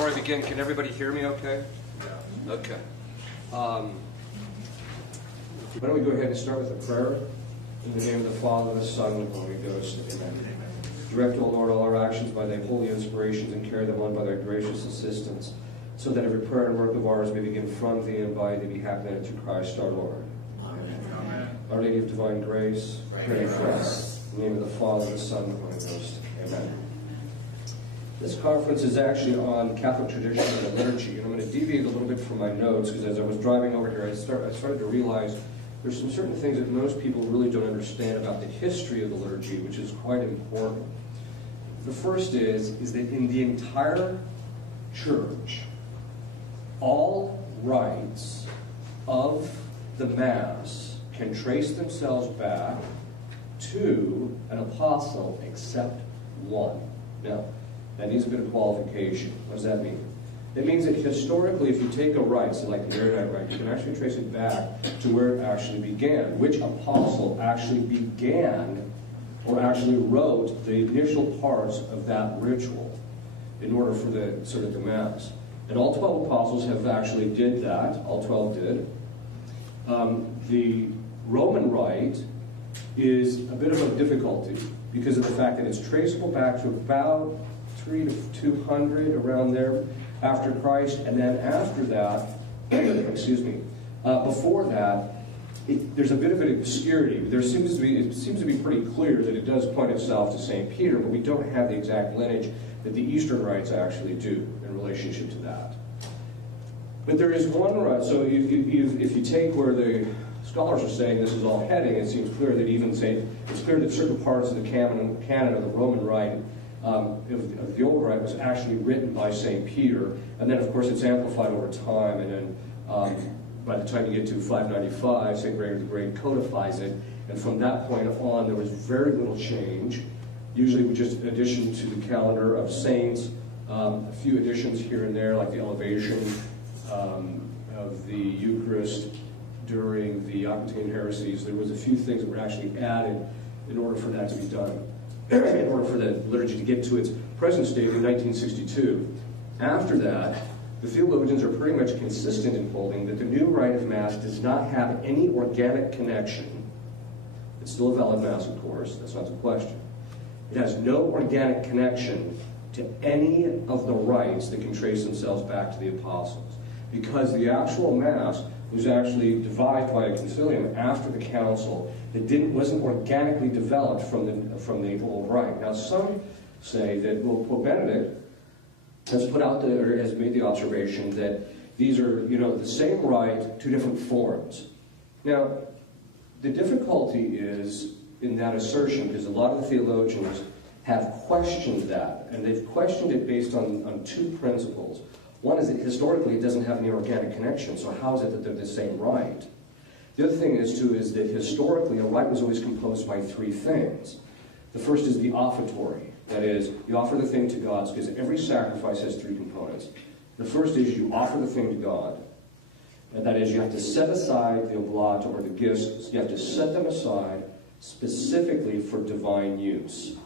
Before I begin, can everybody hear me okay? Yeah. Okay. Why don't we go ahead and start with a prayer? In the name of the Father, the Son, and the Holy Ghost. Amen. Direct, O Lord, all our actions by thy holy inspirations, and carry them on by thy gracious assistance, so that every prayer and work of ours may begin from thee and by thee be happening through Christ our Lord. Amen. Our Lady of Divine Grace, pray for us. In the name of the Father, the Son, and the Holy Ghost. Amen. This conference is actually on Catholic tradition and liturgy, and I'm going to deviate a little bit from my notes, because as I was driving over here, I started to realize there's some certain things that most people really don't understand about the history of the liturgy, which is quite important. The first is that in the entire church, all rites of the Mass can trace themselves back to an apostle except one. Now, that needs a bit of qualification. What does that mean? It means that historically, if you take a rite, so like the Maronite rite, you can actually trace it back to where it actually began. Which apostle actually began or actually wrote the initial parts of that ritual in order for the sort of the Mass. And all 12 apostles have actually did that. All 12 did. The Roman Rite is a bit of a difficulty because of the fact that it's traceable back to about 300 to 200 around there after Christ, and then after that, excuse me, before that, there's a bit of an obscurity. It seems to be pretty clear that it does point itself to St. Peter, but we don't have the exact lineage that the Eastern rites actually do in relationship to that. But there is one rite, so if you take where the scholars are saying this is all heading, it seems clear that it's clear that certain parts of the canon of the Roman Rite of the old rite was actually written by St. Peter, and then of course it's amplified over time, and then by the time you get to 595, St. Gregory the Great codifies it, and from that point on there was very little change, usually with just addition to the calendar of saints, a few additions here and there, like the elevation of the Eucharist during the Octantine heresies. There was a few things that were actually added in order for that to be done. In order for the liturgy to get to its present state in 1962. After that, the theologians are pretty much consistent in holding that the new rite of Mass does not have any organic connection. It's still a valid Mass, of course, that's not the question. It has no organic connection to any of the rites that can trace themselves back to the apostles, because the actual Mass was actually devised by a concilium after the council that wasn't organically developed from the old rite. Now, some say that, well, Pope Benedict has made the observation that these are, the same rite, two different forms. Now, the difficulty is in that assertion, because a lot of the theologians have questioned that, and they've questioned it based on two principles. One is that historically it doesn't have any organic connection, so how is it that they're the same rite? The other thing is that historically a rite was always composed by three things. The first is the offertory. That is, you offer the thing to God, because every sacrifice has three components. The first is you offer the thing to God. And that is, you have to set aside the oblata or the gifts. You have to set them aside specifically for divine use.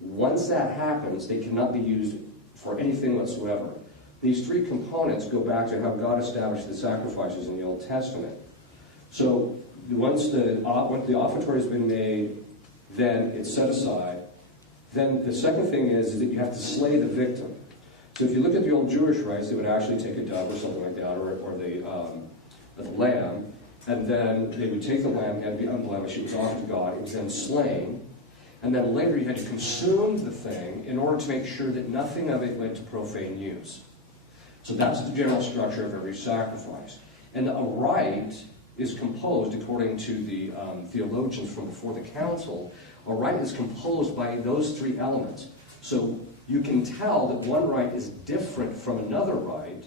Once that happens, they cannot be used for anything whatsoever. These three components go back to how God established the sacrifices in the Old Testament. So once the offertory has been made, then it's set aside. Then the second thing is that you have to slay the victim. So if you look at the old Jewish rites, they would actually take a dove or something like that, or the lamb, and then they would take the lamb, it had to be unblemished, it was offered to God, it was then slain, and then later you had to consume the thing in order to make sure that nothing of it went to profane use. So that's the general structure of every sacrifice. And a rite is composed, according to the theologians from before the council, a rite is composed by those three elements. So you can tell that one rite is different from another rite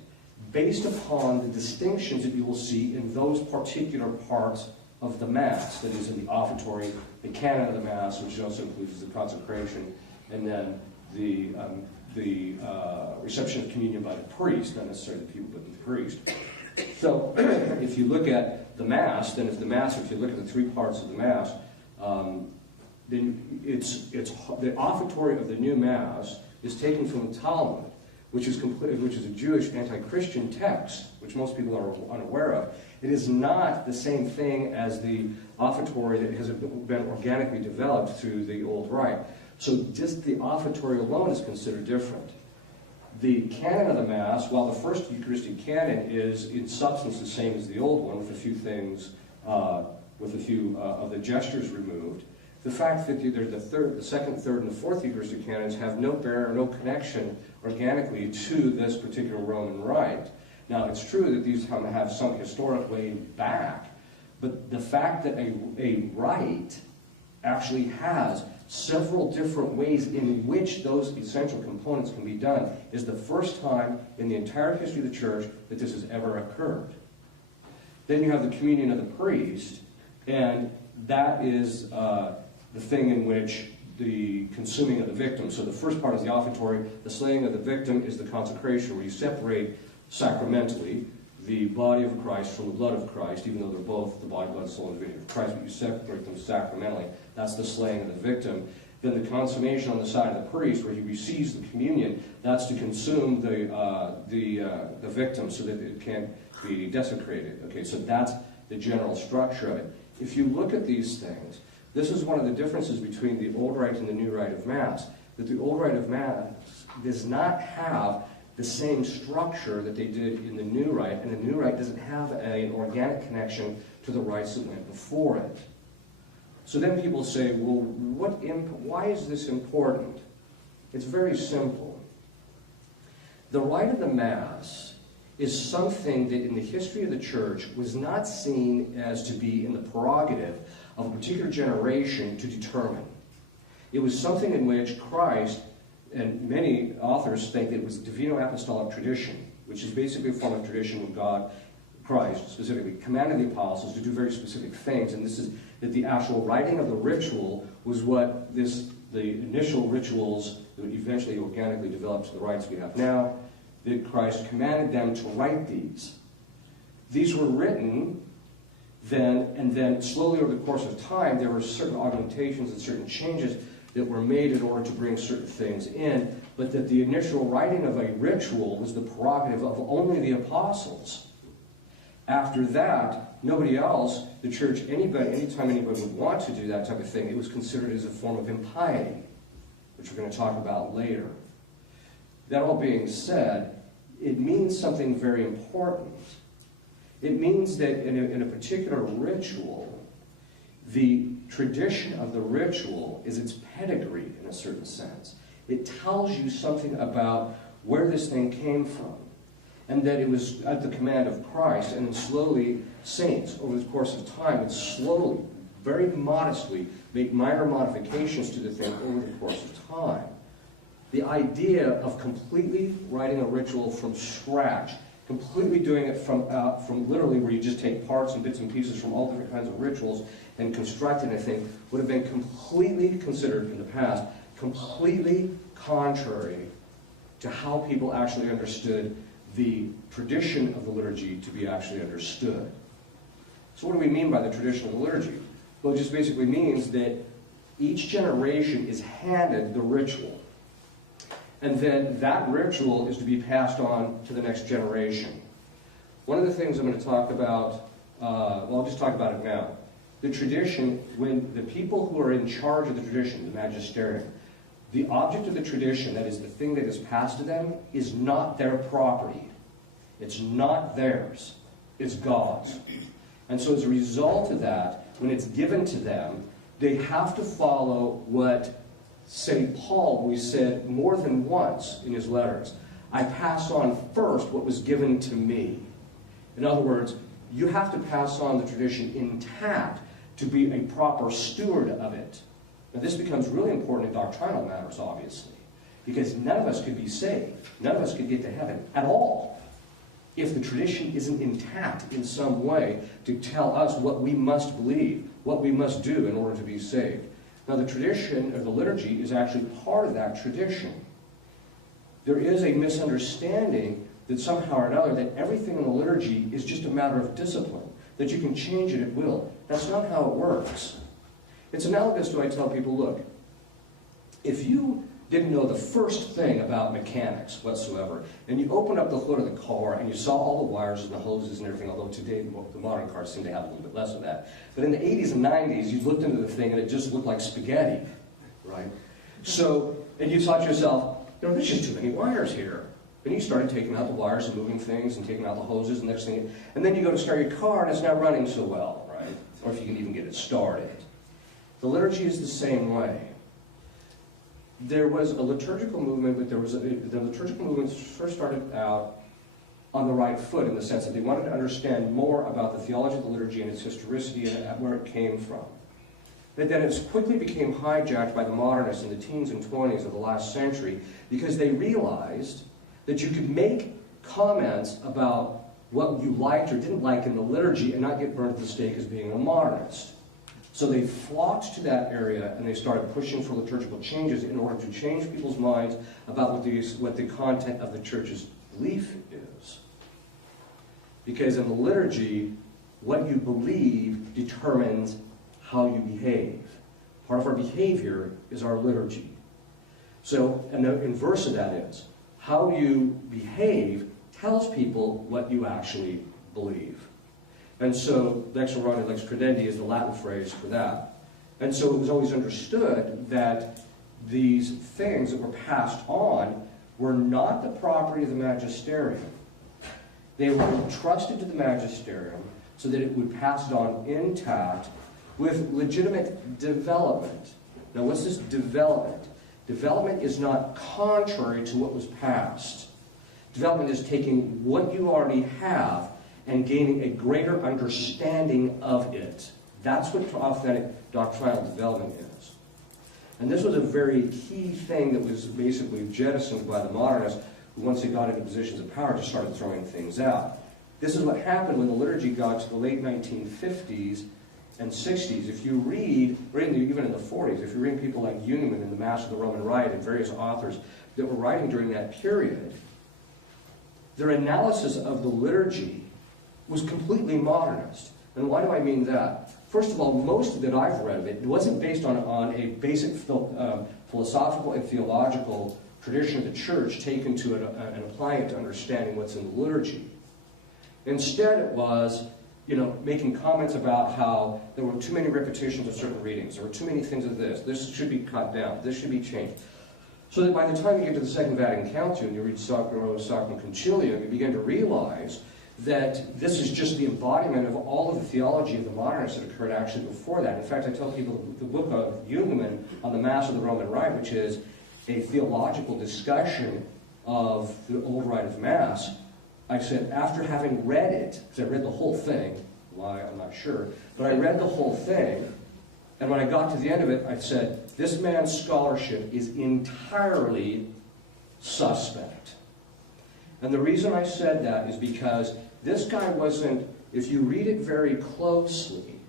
based upon the distinctions that you will see in those particular parts of the Mass, that is in the offertory, the canon of the Mass, which also includes the consecration, and then the reception of communion by the priest, not necessarily the people, but the priest. So if you look at the Mass, then if you look at the three parts of the Mass, then it's the offertory of the new Mass is taken from the Talmud, which is a Jewish anti-Christian text, which most people are unaware of. It is not the same thing as the Offertory that has been organically developed through the Old Rite. So just the Offertory alone is considered different. The canon of the Mass, while the first Eucharistic canon is in substance the same as the old one, with a few things, with a few of the gestures removed, the fact that the second, third, and the fourth Eucharistic canons have no connection organically to this particular Roman Rite. Now, it's true that these have some historic way back, but the fact that a rite actually has several different ways in which those essential components can be done is the first time in the entire history of the Church that this has ever occurred. Then you have the communion of the priest, and that is the thing in which the consuming of the victim. So the first part is the offertory. The slaying of the victim is the consecration, where you separate sacramentally the body of Christ from the blood of Christ, even though they're both the body, blood, soul, and divinity of Christ, but you separate them sacramentally. That's the slaying of the victim. Then the consummation on the side of the priest, where he receives the communion, that's to consume the victim so that it can't be desecrated. Okay, so that's the general structure of it. If you look at these things, this is one of the differences between the Old Rite and the New Rite of Mass, that the Old Rite of Mass does not have the same structure that they did in the New Rite, and the New Rite doesn't have an organic connection to the rites that went before it. So then people say, well, why is this important? It's very simple. The rite of the Mass is something that in the history of the Church was not seen as to be in the prerogative of a particular generation to determine. It was something in which Christ, and many authors think that it was divino-apostolic tradition, which is basically a form of tradition when God, Christ specifically, commanded the apostles to do very specific things, and this is that the actual writing of the ritual was what the initial rituals that would eventually organically develop to the rites we have now, that Christ commanded them to write these. These were written then, and then slowly over the course of time, there were certain augmentations and certain changes that were made in order to bring certain things in, but that the initial writing of a ritual was the prerogative of only the apostles. After that, nobody else, the Church, anytime anybody would want to do that type of thing, it was considered as a form of impiety, which we're going to talk about later. That all being said, it means something very important. It means that in a particular ritual, the tradition of the ritual is its pedigree in a certain sense. It tells you something about where this thing came from, and that it was at the command of Christ, and then slowly saints over the course of time would slowly, very modestly, make minor modifications to the thing over the course of time. The idea of completely writing a ritual from scratch, completely doing it from literally where you just take parts and bits and pieces from all different kinds of rituals and construct it, I think, would have been completely considered in the past, completely contrary to how people actually understood the tradition of the liturgy to be actually understood. So what do we mean by the tradition of the liturgy? Well, it just basically means that each generation is handed the ritual, and then that ritual is to be passed on to the next generation. One of the things I'm going to talk about, I'll just talk about it now. The tradition, when the people who are in charge of the tradition, the magisterium, the object of the tradition, that is the thing that is passed to them, is not their property. It's not theirs. It's God's. And so as a result of that, when it's given to them, they have to follow what St. Paul always said more than once in his letters. I pass on first what was given to me. In other words, you have to pass on the tradition intact to be a proper steward of it. Now this becomes really important in doctrinal matters, obviously, because none of us could be saved. None of us could get to heaven at all if the tradition isn't intact in some way to tell us what we must believe, what we must do in order to be saved. Now the tradition of the liturgy is actually part of that tradition. There is a misunderstanding that somehow or another that everything in the liturgy is just a matter of discipline, that you can change it at will. That's not how it works. It's analogous to I tell people, look, if you didn't know the first thing about mechanics whatsoever. And you opened up the hood of the car and you saw all the wires and the hoses and everything, although today the modern cars seem to have a little bit less of that. But in the 80s and 90s, you looked into the thing and it just looked like spaghetti, right? So, and you thought to yourself, there's just too many wires here. And you started taking out the wires and moving things and taking out the hoses and next thing, and then you go to start your car and it's not running so well, right? Or if you can even get it started. The liturgy is the same way. There was a liturgical movement, but the liturgical movement first started out on the right foot in the sense that they wanted to understand more about the theology of the liturgy and its historicity and where it came from. But then it quickly became hijacked by the modernists in the teens and 20s of the last century because they realized that you could make comments about what you liked or didn't like in the liturgy and not get burned at the stake as being a modernist. So they flocked to that area and they started pushing for liturgical changes in order to change people's minds about what the content of the church's belief is. Because in the liturgy, what you believe determines how you behave. Part of our behavior is our liturgy. So, and the inverse of that is, how you behave tells people what you actually believe. And so, lex orandi, lex credendi is the Latin phrase for that. And so it was always understood that these things that were passed on were not the property of the magisterium. They were entrusted to the magisterium so that it would pass it on intact with legitimate development. Now, what's this development? Development is not contrary to what was passed. Development is taking what you already have and gaining a greater understanding of it. That's what authentic doctrinal development is. And this was a very key thing that was basically jettisoned by the modernists, who once they got into positions of power just started throwing things out. This is what happened when the liturgy got to the late 1950s and 60s. If you read, or even in the 40s, if you read people like Eucharist in the Mass of the Roman Rite and various authors that were writing during that period, their analysis of the liturgy was completely modernist. And why do I mean that? First of all, most that I've read of it wasn't based on a basic philosophical and theological tradition of the church taken to it and applying it to understanding what's in the liturgy. Instead, it was, making comments about how there were too many repetitions of certain readings, there were too many things of this should be cut down, this should be changed. So that by the time you get to the Second Vatican Council and you read Sacrum Concilium, you begin to realize that this is just the embodiment of all of the theology of the modernists that occurred actually before that. In fact, I tell people the book of Eucharist on the Mass of the Roman Rite, which is a theological discussion of the old rite of Mass, I said, after having read it, because I read the whole thing, why, I'm not sure, but I read the whole thing, and when I got to the end of it, I said, this man's scholarship is entirely suspect. And the reason I said that is because this guy wasn't, if you read it very closely,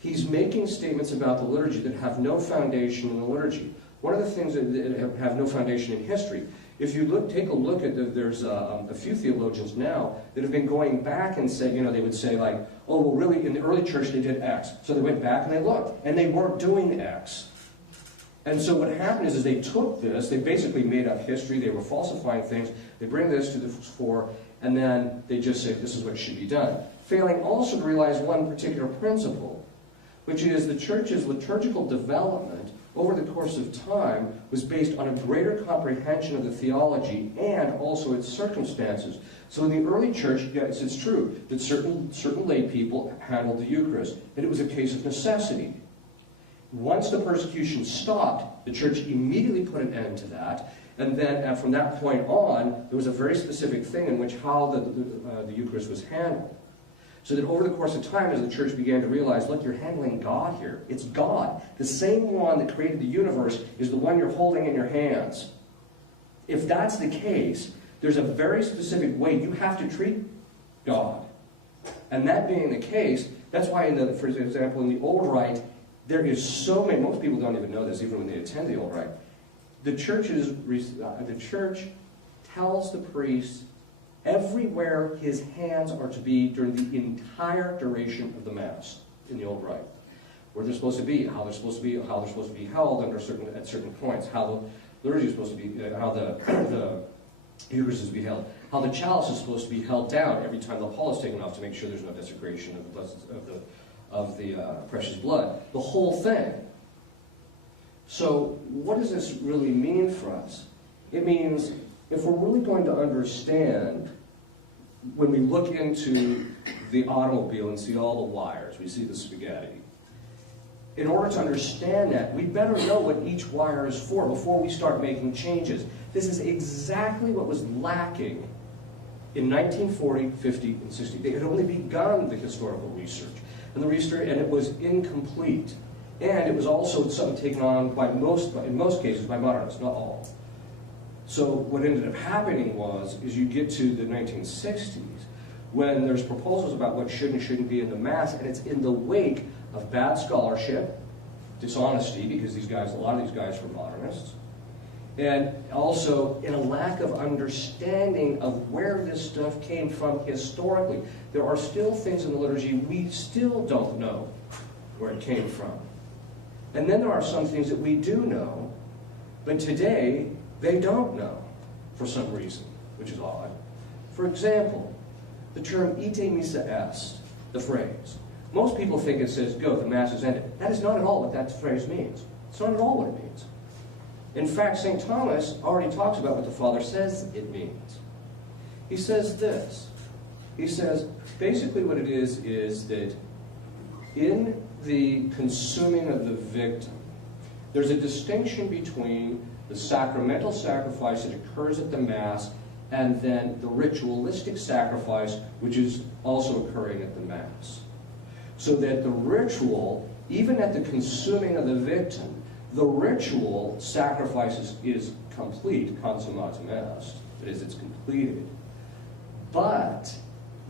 he's making statements about the liturgy that have no foundation in the liturgy. One of the things that have no foundation in history, if you take a look at there's a few theologians now that have been going back and say, they would say like, oh, well really in the early church they did X. So they went back and they looked, and they weren't doing X. And so what happened is they took this, they basically made up history, they were falsifying things, they bring this to the fore, and then they just say this is what should be done. Failing also to realize one particular principle, which is the church's liturgical development over the course of time was based on a greater comprehension of the theology and also its circumstances. So in the early church, yes, it's true that certain lay people handled the Eucharist, and it was a case of necessity. Once the persecution stopped, the church immediately put an end to that, and then from that point on, there was a very specific thing in which how the Eucharist was handled. So that over the course of time, as the church began to realize, look, you're handling God here. It's God. The same one that created the universe is the one you're holding in your hands. If that's the case, there's a very specific way you have to treat God. And that being the case, that's why, for example, in the Old Rite, there is so many, most people don't even know this, even when they attend the Old Rite. The church tells the priest everywhere his hands are to be during the entire duration of the Mass in the Old Rite. Where they're supposed to be, how they're supposed to be held at certain points, how liturgy is supposed to be, how the Eucharist is to be held, how the chalice is supposed to be held down every time the pall is taken off to make sure there's no desecration of the precious blood. The whole thing. So what does this really mean for us? It means if we're really going to understand, when we look into the automobile and see all the wires, we see the spaghetti. In order to understand that, we better know what each wire is for before we start making changes. This is exactly what was lacking in 1940, 50, and 60. They had only begun the historical research, and it was incomplete. And it was also something taken on in most cases by modernists, not all. So what ended up happening is you get to the 1960s, when there's proposals about what should and shouldn't be in the Mass, and it's in the wake of bad scholarship, dishonesty, because a lot of these guys were modernists, and also in a lack of understanding of where this stuff came from historically. There are still things in the liturgy we still don't know where it came from. And then there are some things that we do know, but today they don't know for some reason, which is odd. For example, the term ite missa est, the phrase. Most people think it says, go, the Mass is ended. That is not at all what that phrase means. It's not at all what it means. In fact, St. Thomas already talks about what the Father says it means. He says this. He says, basically what it is that in the consuming of the victim, there's a distinction between the sacramental sacrifice that occurs at the Mass and then the ritualistic sacrifice which is also occurring at the Mass. So that the ritual, even at the consuming of the victim, the ritual sacrifice is complete, consummatum est, that is, it's completed. But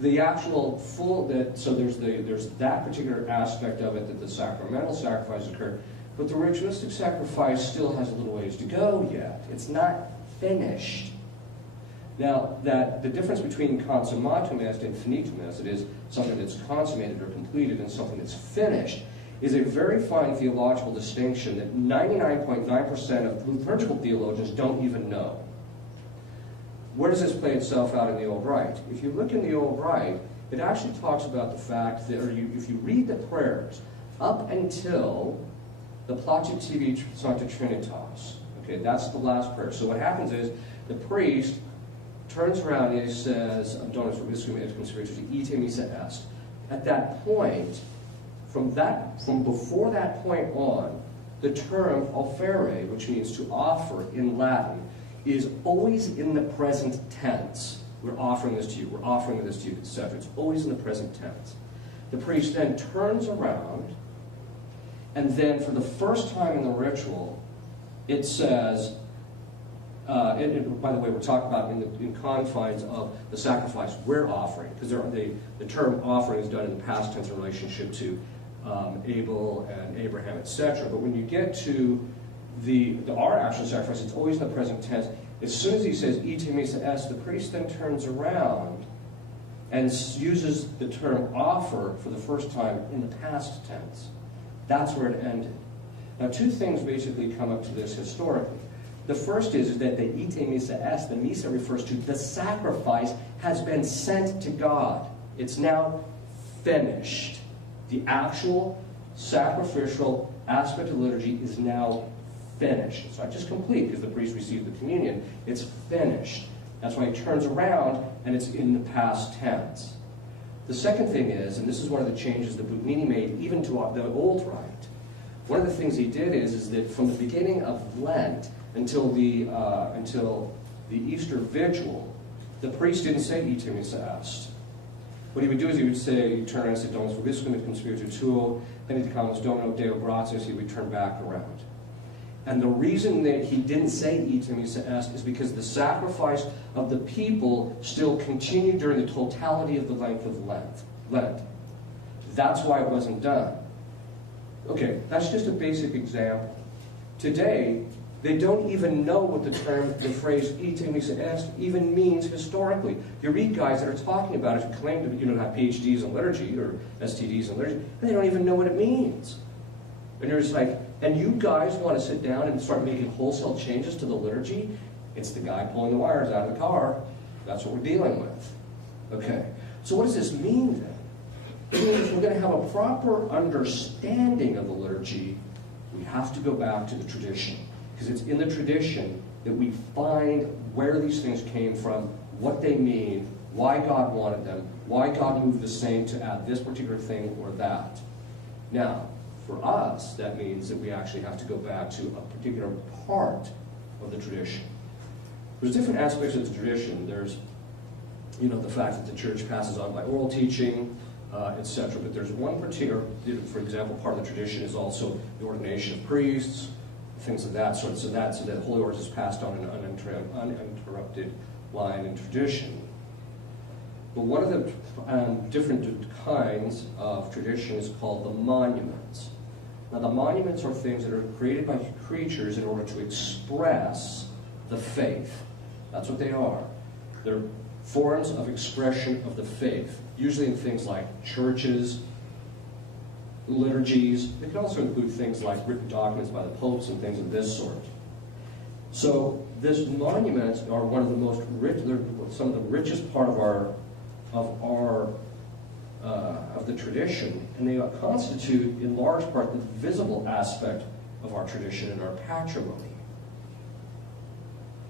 the actual so there's that particular aspect of it that the sacramental sacrifice occurred, but the ritualistic sacrifice still has a little ways to go yet. It's not finished. Now, the difference between consummatum est and finitum est, it is something that's consummated or completed and something that's finished, is a very fine theological distinction that 99.9% of liturgical theologians don't even know. Where does this play itself out in the Old Rite? If you look in the Old Rite, it actually talks about the fact that, if you read the prayers, up until the Placitivi Sancta Trinitas, okay, that's the last prayer. So what happens is, the priest turns around and he says, Dominus vobiscum et cum spiritus, ite missa est. At that point, from before that point on, the term offerere, which means to offer in Latin, is always in the present tense. We're offering this to you, we're offering this to you, etc. It's always in the present tense. The priest then turns around, and then for the first time in the ritual, it says, by the way, we're talking about in confines of the sacrifice we're offering, because the term offering is done in the past tense in relationship to Abel and Abraham, etc. But when you get to our actual sacrifice, it's always in the present tense. As soon as he says ite missa est, the priest then turns around and uses the term offer for the first time in the past tense. That's where it ended. Now, two things basically come up to this historically. The first is that the ite missa est, the missa refers to the sacrifice has been sent to God. It's now finished. The actual sacrificial aspect of liturgy is now finished. It's not just complete because the priest received the communion. It's finished. That's why he turns around and it's in the past tense. The second thing is, and this is one of the changes that Bugnini made even to the Old Rite, one of the things he did is that from the beginning of Lent until the Easter Vigil, the priest didn't say ite missa est. What he would do is he would say, he'd turn around and say, Dominus vobiscum et cum spiritu tuo, then he'd come, Domino Deo gratias, he would turn back around. And the reason that he didn't say ite missa est is because the sacrifice of the people still continued during the totality of the length of Lent. That's why it wasn't done. Okay, that's just a basic example. Today, they don't even know what the phrase ite missa est even means historically. You read guys that are talking about it who claim to have PhDs in liturgy or STDs in liturgy, and they don't even know what it means. And you're just like, and you guys want to sit down and start making wholesale changes to the liturgy? It's the guy pulling the wires out of the car. That's what we're dealing with. Okay, so what does this mean then? It means we're going to have a proper understanding of the liturgy. We have to go back to the tradition, because it's in the tradition that we find where these things came from, what they mean, why God wanted them, why God moved the saint to add this particular thing or that. Now, for us, that means that we actually have to go back to a particular part of the tradition. There's different aspects of the tradition. There's, the fact that the church passes on by oral teaching, etc. But there's one particular, for example, part of the tradition is also the ordination of priests, things of that sort. So that Holy Orders is passed on an uninterrupted line in tradition. But one of the different kinds of tradition is called the monuments. Now, the monuments are things that are created by creatures in order to express the faith. That's what they are. They're forms of expression of the faith, usually in things like churches, liturgies. They can also include things like written documents by the popes and things of this sort. So, these monuments are one of the most rich, they're some of the richest part of the tradition, and they constitute, in large part, the visible aspect of our tradition and our patrimony.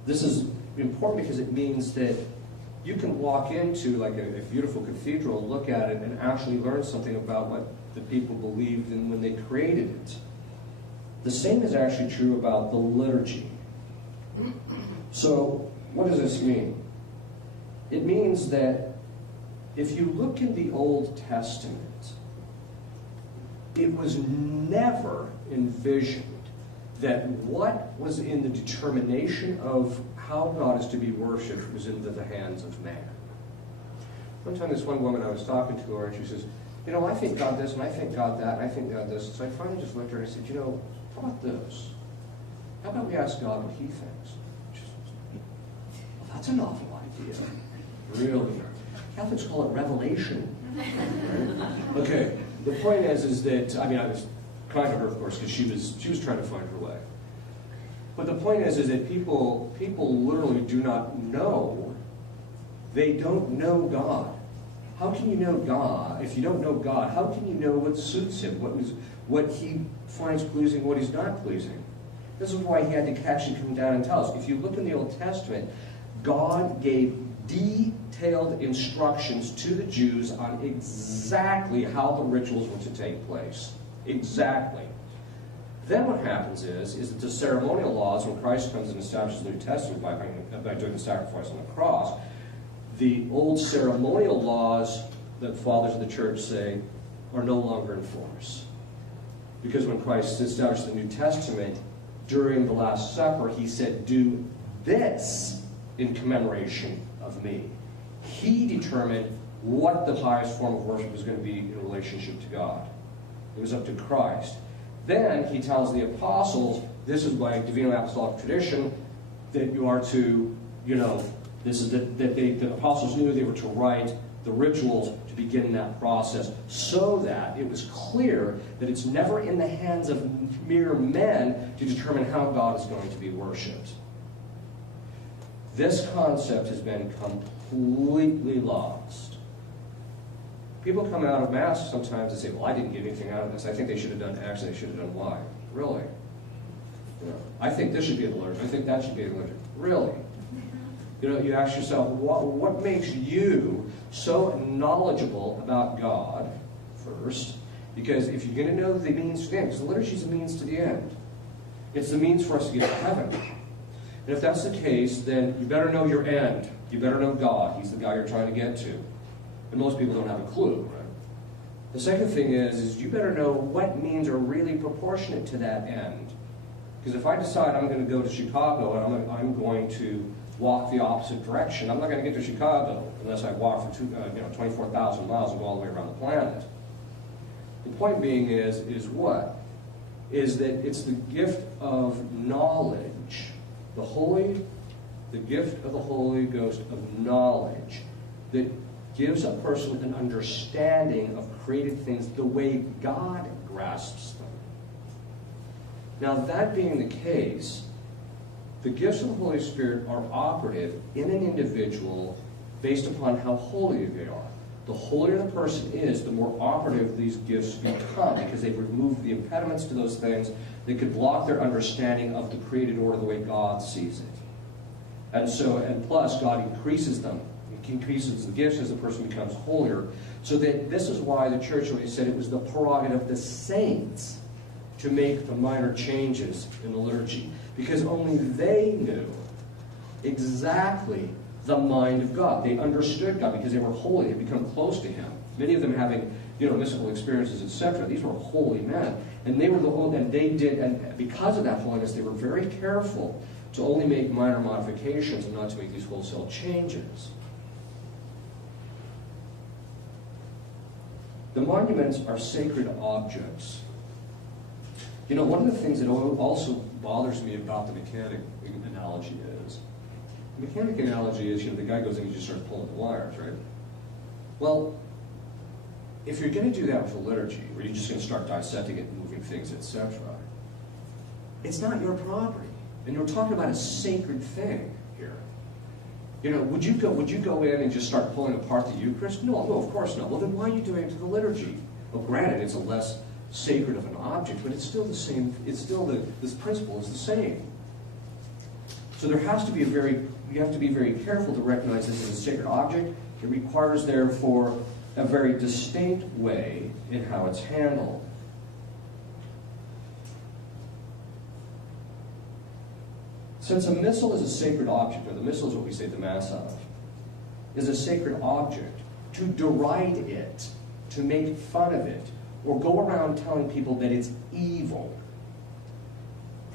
This is important because it means that you can walk into like a beautiful cathedral, look at it, and actually learn something about what the people believed in when they created it. The same is actually true about the liturgy. So, what does this mean? It means that if you look in the Old Testament, it was never envisioned that what was in the determination of how God is to be worshipped was into the hands of man. One time this one woman I was talking to her, and she says, I think God this, and I think God that, and I think God this. So I finally just looked at her and I said, how about this? How about we ask God what he thinks? She says, well, that's a novel idea. Really? Catholics call it revelation. Okay, the point is that, I was kind to her, of course, because she was trying to find her way. But the point is that people literally do not know. They don't know God. How can you know God? If you don't know God, how can you know what suits him, what he finds pleasing, what he's not pleasing? This is why he had to actually come down and tell us. If you look in the Old Testament, God gave detailed instructions to the Jews on exactly how the rituals were to take place. Exactly. Then what happens is that the ceremonial laws, when Christ comes and establishes the New Testament by doing the sacrifice on the cross, the old ceremonial laws that fathers of the church say are no longer in force. Because when Christ established the New Testament, during the Last Supper, he said, do this in commemoration of me. He determined what the highest form of worship was going to be in relationship to God. It was up to Christ. Then he tells the apostles, this is by divine apostolic tradition, that you are to, this is that the apostles knew they were to write the rituals to begin that process, so that it was clear that it's never in the hands of mere men to determine how God is going to be worshipped. This concept has been completely lost. People come out of Mass sometimes and say, well, I didn't get anything out of this. I think they should have done X, they should have done Y. Really? I think this should be in the liturgy. I think that should be in the liturgy. Really? You ask yourself, what makes you so knowledgeable about God first? Because if you're going to know the means to the end, because the liturgy is the means to the end. It's the means for us to get to heaven. And if that's the case, then you better know your end. You better know God. He's the guy you're trying to get to. And most people don't have a clue, right? The second thing is you better know what means are really proportionate to that end. Because if I decide I'm going to go to Chicago and I'm going to walk the opposite direction, I'm not going to get to Chicago unless I walk for 24,000 miles and go all the way around the planet. The point being is what? Is that it's the gift of knowledge. The gift of the Holy Ghost of knowledge that gives a person an understanding of created things the way God grasps them. Now, that being the case, the gifts of the Holy Spirit are operative in an individual based upon how holy they are. The holier the person is, the more operative these gifts become, because they've removed the impediments to those things that could block their understanding of the created order the way God sees it. And plus, God increases them. He increases the gifts as the person becomes holier. So that this is why the church always said it was the prerogative of the saints to make the minor changes in the liturgy, because only they knew exactly the mind of God. They understood God because they were holy. They had become close to Him. Many of them having, mystical experiences, etc. These were holy men, and they were and because of that holiness, they were very careful to only make minor modifications and not to make these wholesale changes. The monuments are sacred objects. One of the things that also bothers me about the mechanic analogy is, the mechanic analogy is, the guy goes in and he just starts pulling the wires, right? Well, if you're going to do that with the liturgy, where you're just going to start dissecting it, moving things, etc., it's not your property. And you're talking about a sacred thing here. Would you go in and just start pulling apart the Eucharist? No, of course not. Well, then why are you doing it to the liturgy? Well, granted, it's a less sacred of an object, but it's still the same. It's still this principle is the same. So there has to be you have to be very careful to recognize this as a sacred object. It requires, therefore, a very distinct way in how it's handled. Since a missal is a sacred object, or the missal is what we say the Mass of, is a sacred object, to deride it, to make fun of it, or go around telling people that it's evil,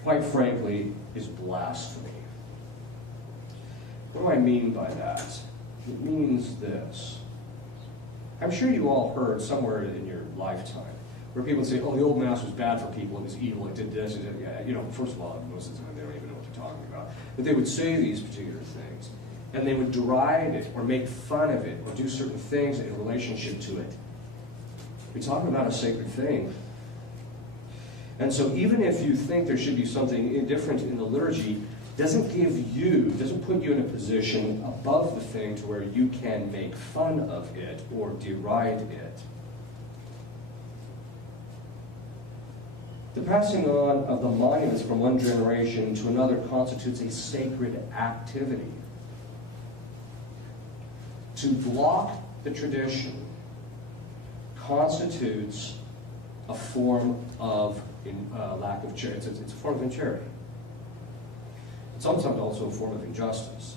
quite frankly, is blasphemy. What do I mean by that? It means this. I'm sure you all heard somewhere in your lifetime where people say, oh, the old Mass was bad for people, it was evil, it did this, it did, first of all, most of the time they don't even know what they're talking about. But they would say these particular things, and they would deride it, or make fun of it, or do certain things in relationship to it. We're talking about a sacred thing. And so even if you think there should be something different in the liturgy, doesn't put you in a position above the thing to where you can make fun of it or deride it. The passing on of the monuments from one generation to another constitutes a sacred activity. To block the tradition constitutes a form of lack of charity. It's a form of charity. It's sometimes also a form of injustice.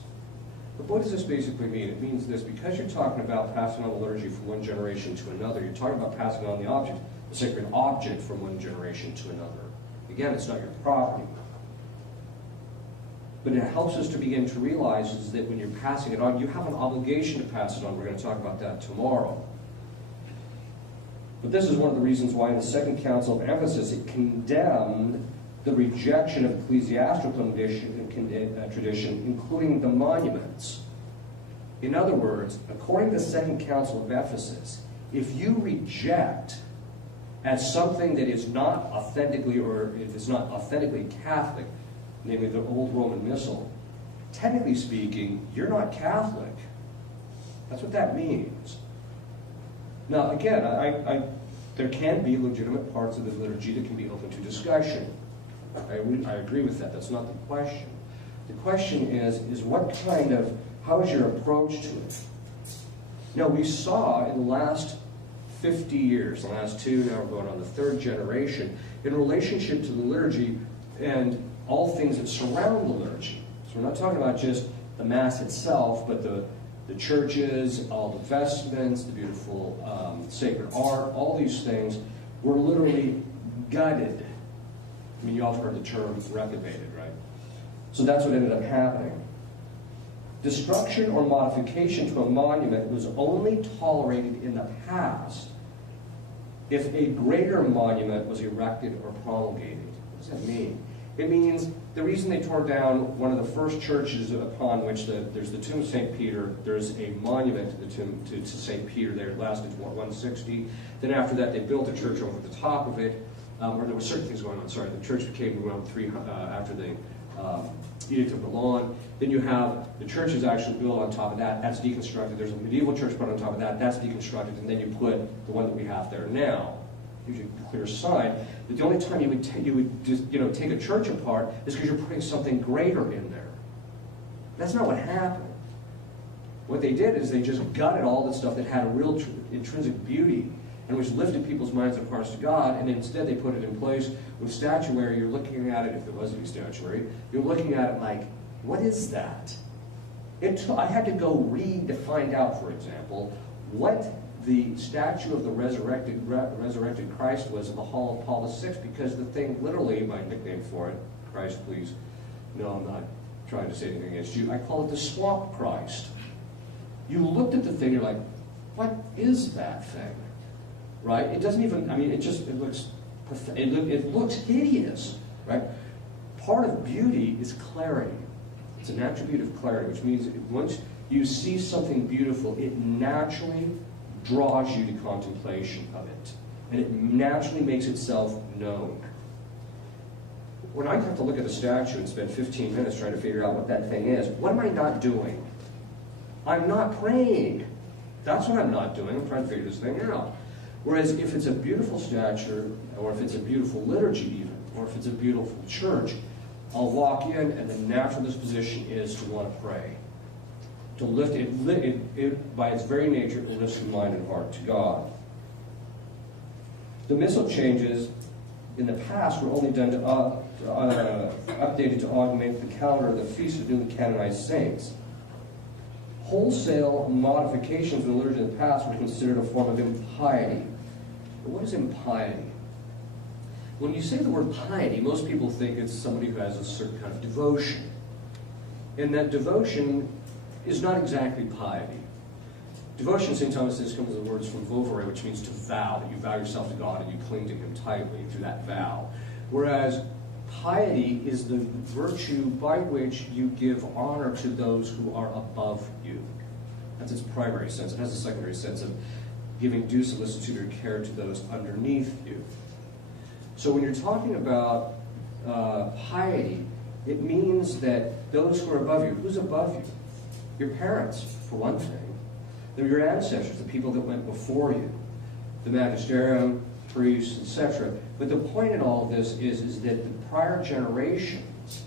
But what does this basically mean? It means this: because you're talking about passing on the liturgy from one generation to another, you're talking about passing on the sacred object from one generation to another. Again, it's not your property. But it helps us to begin to realize is that when you're passing it on, you have an obligation to pass it on. We're going to talk about that tomorrow. But this is one of the reasons why in the Second Council of Ephesus it condemned the rejection of ecclesiastical tradition, including the monuments. In other words, according to the Second Council of Ephesus, if you reject as something that is not authentically, or if it's not authentically Catholic, namely the old Roman Missal, technically speaking, you're not Catholic. That's what that means. Now, again, there can be legitimate parts of the liturgy that can be open to discussion. I agree with that. That's not the question. The question is how is your approach to it? Now, we saw in the last 50 years, the last two, now we're going on the third generation, in relationship to the liturgy and all things that surround the liturgy. So we're not talking about just the Mass itself, but the churches, all the vestments, the beautiful sacred art, all these things were literally gutted. I mean, you all have heard the term reprobated, right? So that's what ended up happening. Destruction or modification to a monument was only tolerated in the past if a greater monument was erected or promulgated. What does that mean? It means the reason they tore down one of the first churches upon which there's the tomb of St. Peter, there's a monument to the tomb to St. Peter there. It lasted 160. Then after that they built a church over the top of it. or there were certain things going on, sorry, the church became Rome after the Edict of Milan. Then you have the church is actually built on top of that, that's deconstructed. There's a medieval church put on top of that, that's deconstructed, and then you put the one that we have there now. Gives you a clear sign that the only time you would just, take a church apart is because you're putting something greater in there. That's not what happened. What they did is they just gutted all the stuff that had a real intrinsic beauty and which lifted people's minds and hearts to God, and instead they put it in place with statuary. You're looking at it, if there was any statuary, you're looking at it like, what is that? I had to go read to find out, for example, what the statue of the resurrected Christ was in the Hall of Paul VI, because the thing, literally, my nickname for it, Christ, please, no, I'm not trying to say anything against you, I call it the swamp Christ. You looked at the thing, you're like, what is that thing? Right? It doesn't even, it looks hideous, right? Part of beauty is clarity. It's an attribute of clarity, which means once you see something beautiful, it naturally draws you to contemplation of it. And it naturally makes itself known. When I have to look at a statue and spend 15 minutes trying to figure out what that thing is, what am I not doing? I'm not praying. That's what I'm not doing. I'm trying to figure this thing out. Whereas if it's a beautiful statue, or if it's a beautiful liturgy even, or if it's a beautiful church, I'll walk in and the natural disposition is to want to pray. To lift it, by its very nature, it lifts the mind and heart to God. The Missal changes in the past were only done to updated to augment the calendar of the feast of newly canonized saints. Wholesale modifications in the liturgy in the past were considered a form of impiety. But what is impiety? When you say the word piety, most people think it's somebody who has a certain kind of devotion. And that devotion is not exactly piety. Devotion, St. Thomas says, comes from the words from vovere, which means to vow, that you vow yourself to God and you cling to Him tightly through that vow. Whereas piety is the virtue by which you give honor to those who are above you. That's its primary sense. It has a secondary sense of giving due solicitude or care to those underneath you. So when you're talking about piety, it means that those who are above you, who's above you? Your parents, for one thing. They're your ancestors, the people that went before you, the magisterium, priests, etc. But the point in all of this is that the prior generations,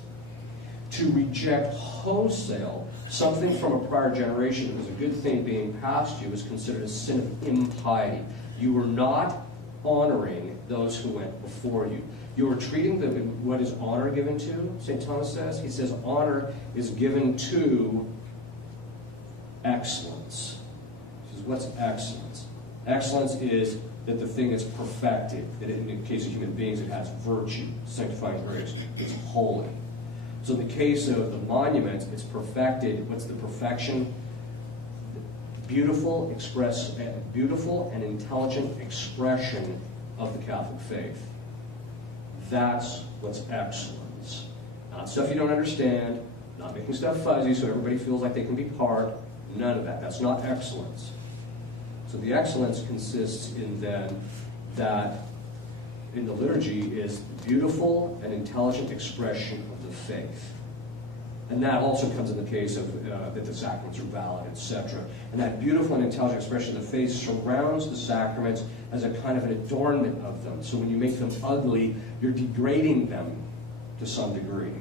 to reject wholesale something from a prior generation that was a good thing being passed to you, was considered a sin of impiety. You were not honoring those who went before you. You were treating them. What is honor given to? St. Thomas says. He says honor is given to excellence. He says, what's excellence? Excellence is that the thing is perfected, that in the case of human beings it has virtue, sanctifying grace, it's holy. So in the case of the monument, it's perfected. What's the perfection? Beautiful and intelligent expression of the Catholic faith. That's what's excellence. Not stuff you don't understand, not making stuff fuzzy so everybody feels like they can be part. None of that. That's not excellence. So the excellence consists in then that in the liturgy is beautiful and intelligent expression of the faith. And that also comes in the case of that the sacraments are valid, etc. And that beautiful and intelligent expression of the faith surrounds the sacraments as a kind of an adornment of them. So when you make them ugly, you're degrading them to some degree.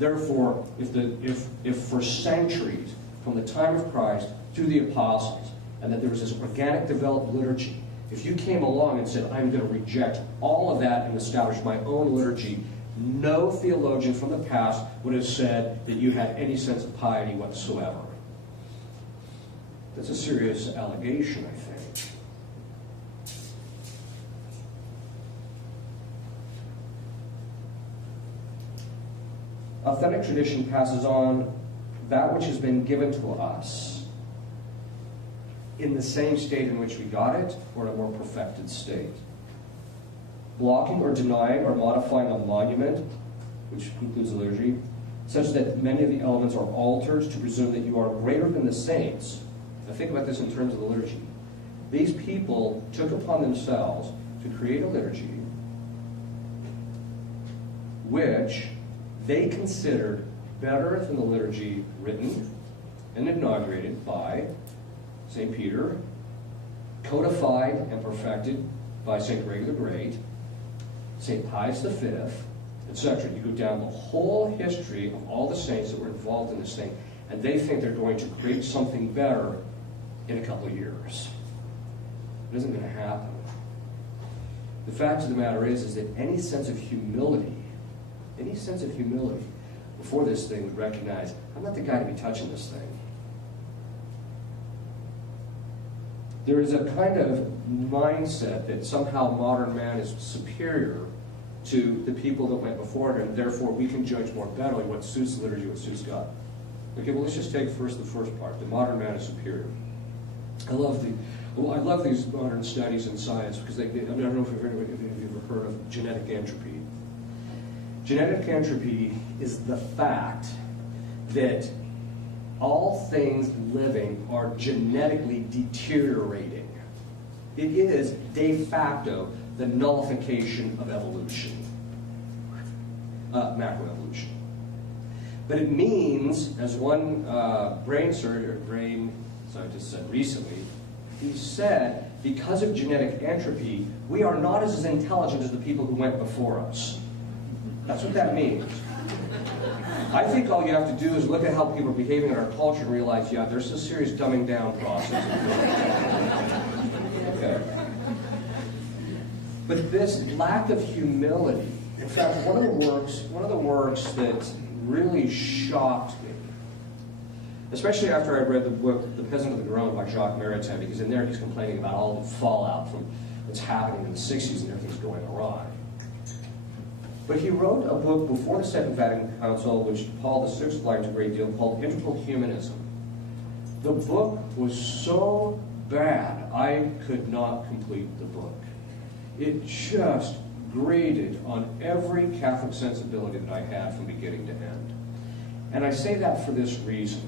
Therefore, if for centuries, from the time of Christ through the apostles, and that there was this organic developed liturgy, if you came along and said, I'm going to reject all of that and establish my own liturgy, no theologian from the past would have said that you had any sense of piety whatsoever. That's a serious allegation, I think. Authentic tradition passes on that which has been given to us in the same state in which we got it, or in a more perfected state. Blocking or denying or modifying a monument, which concludes the liturgy, such that many of the elements are altars to presume that you are greater than the saints. Now think about this in terms of the liturgy. These people took upon themselves to create a liturgy which they considered better than the liturgy written and inaugurated by St. Peter, codified and perfected by St. Gregory the Great, St. Pius V, etc. You go down the whole history of all the saints that were involved in this thing, and they think they're going to create something better in a couple of years. It isn't going to happen. The fact of the matter is that any sense of humility before this thing would recognize, I'm not the guy to be touching this thing. There is a kind of mindset that somehow modern man is superior to the people that went before him, and therefore we can judge more badly what suits the liturgy, what suits God. Okay, well, let's just take first the first part. The modern man is superior. I love these modern studies in science because I don't know if you've ever heard of genetic entropy. Genetic entropy is the fact that all things living are genetically deteriorating. It is de facto the nullification of evolution, macroevolution. But it means, as one brain scientist said recently, he said, because of genetic entropy, we are not as intelligent as the people who went before us. That's what that means. I think all you have to do is look at how people are behaving in our culture and realize, yeah, there's a serious dumbing down process. Okay. But this lack of humility, in fact, one of the works that really shocked me, especially after I read the book The Peasant of the Garonne by Jacques Maritain, because in there he's complaining about all the fallout from what's happening in the 60s and everything's going awry. But he wrote a book before the Second Vatican Council, which Paul VI liked a great deal, called Integral Humanism. The book was so bad, I could not complete the book. It just grated on every Catholic sensibility that I had from beginning to end. And I say that for this reason.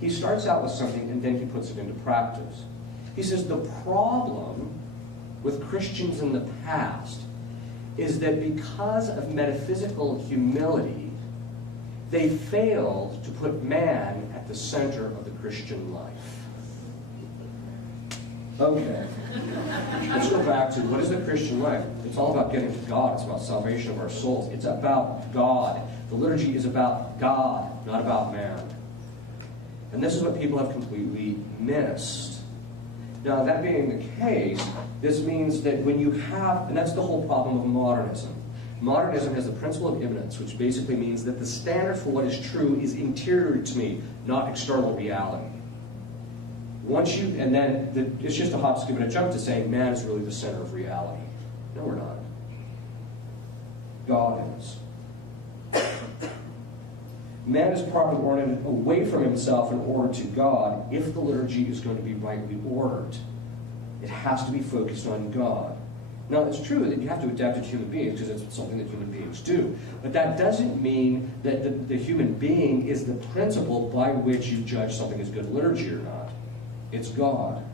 He starts out with something and then he puts it into practice. He says the problem with Christians in the past is that because of metaphysical humility, they failed to put man at the center of the Christian life. Okay, let's go back to what is the Christian life? It's all about getting to God. It's about salvation of our souls. It's about God. The liturgy is about God, not about man. And this is what people have completely missed. Now, that being the case, this means that when you have, and that's the whole problem of modernism. Modernism has the principle of immanence, which basically means that the standard for what is true is interior to me, not external reality. And then it's just a hop, skip, and a jump to saying man is really the center of reality. No, we're not. God is. Man is properly oriented away from himself in order to God. If the liturgy is going to be rightly ordered, it has to be focused on God. Now, it's true that you have to adapt it to human beings because it's something that human beings do. But that doesn't mean that the human being is the principle by which you judge something as good liturgy or not. It's God.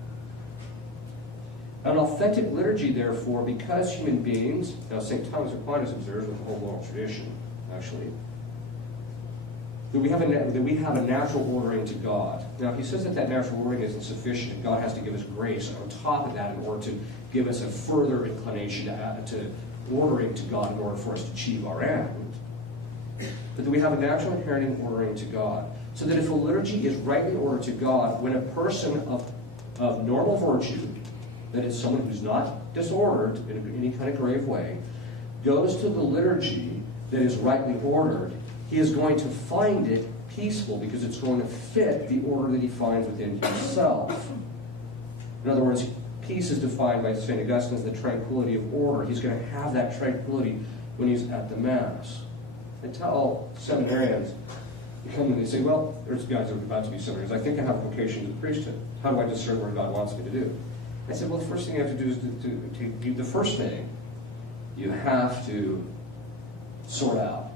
An authentic liturgy, therefore, because human beings, now St. Thomas Aquinas observes with the whole moral tradition, actually, that we have a natural ordering to God. Now, he says that natural ordering isn't sufficient, and God has to give us grace on top of that in order to give us a further inclination to ordering to God in order for us to achieve our end. But that we have a natural inherent ordering to God. So that if a liturgy is rightly ordered to God, when a person of normal virtue, that is someone who's not disordered in any kind of grave way, goes to the liturgy that is rightly ordered, he is going to find it peaceful because it's going to fit the order that he finds within himself. In other words, peace is defined by St. Augustine as the tranquility of order. He's going to have that tranquility when he's at the Mass. I tell seminarians, they come and they say, well, there's guys that are about to be seminarians. I think I have a vocation to the priesthood. How do I discern what God wants me to do? I said, well, the first thing you have to do is the first thing you have to sort out.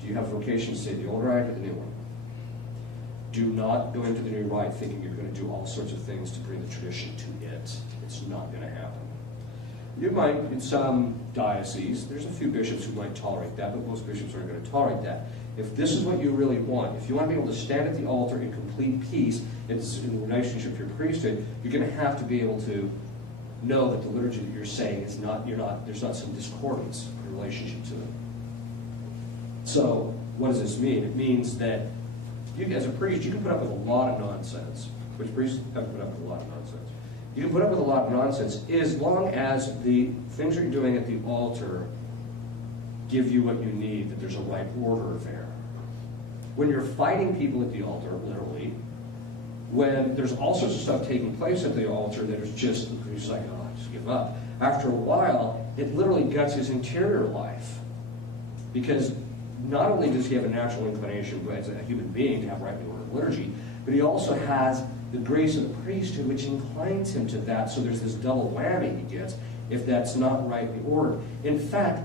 Do you have a vocation to say the old rite or the new one? Do not go into the new rite thinking you're going to do all sorts of things to bring the tradition to it. It's not going to happen. You might, in some dioceses, there's a few bishops who might tolerate that, but most bishops aren't going to tolerate that. If this is what you really want, if you want to be able to stand at the altar in complete peace in relationship to your priesthood, you're going to have to be able to know that the liturgy that you're saying is not, there's not some discordance in relationship to them. So, what does this mean? It means that you, as a priest, you can put up with a lot of nonsense, which priests have to put up with a lot of nonsense. You can put up with a lot of nonsense as long as the things that you're doing at the altar give you what you need, that there's a right order there. When you're fighting people at the altar, literally, when there's all sorts of stuff taking place at the altar that is just like, oh, just give up. After a while, it literally guts his interior life. Because not only does he have a natural inclination as a human being to have rightly ordered liturgy, but he also has the grace of the priesthood which inclines him to that, so there's this double whammy he gets if that's not rightly ordered. In fact,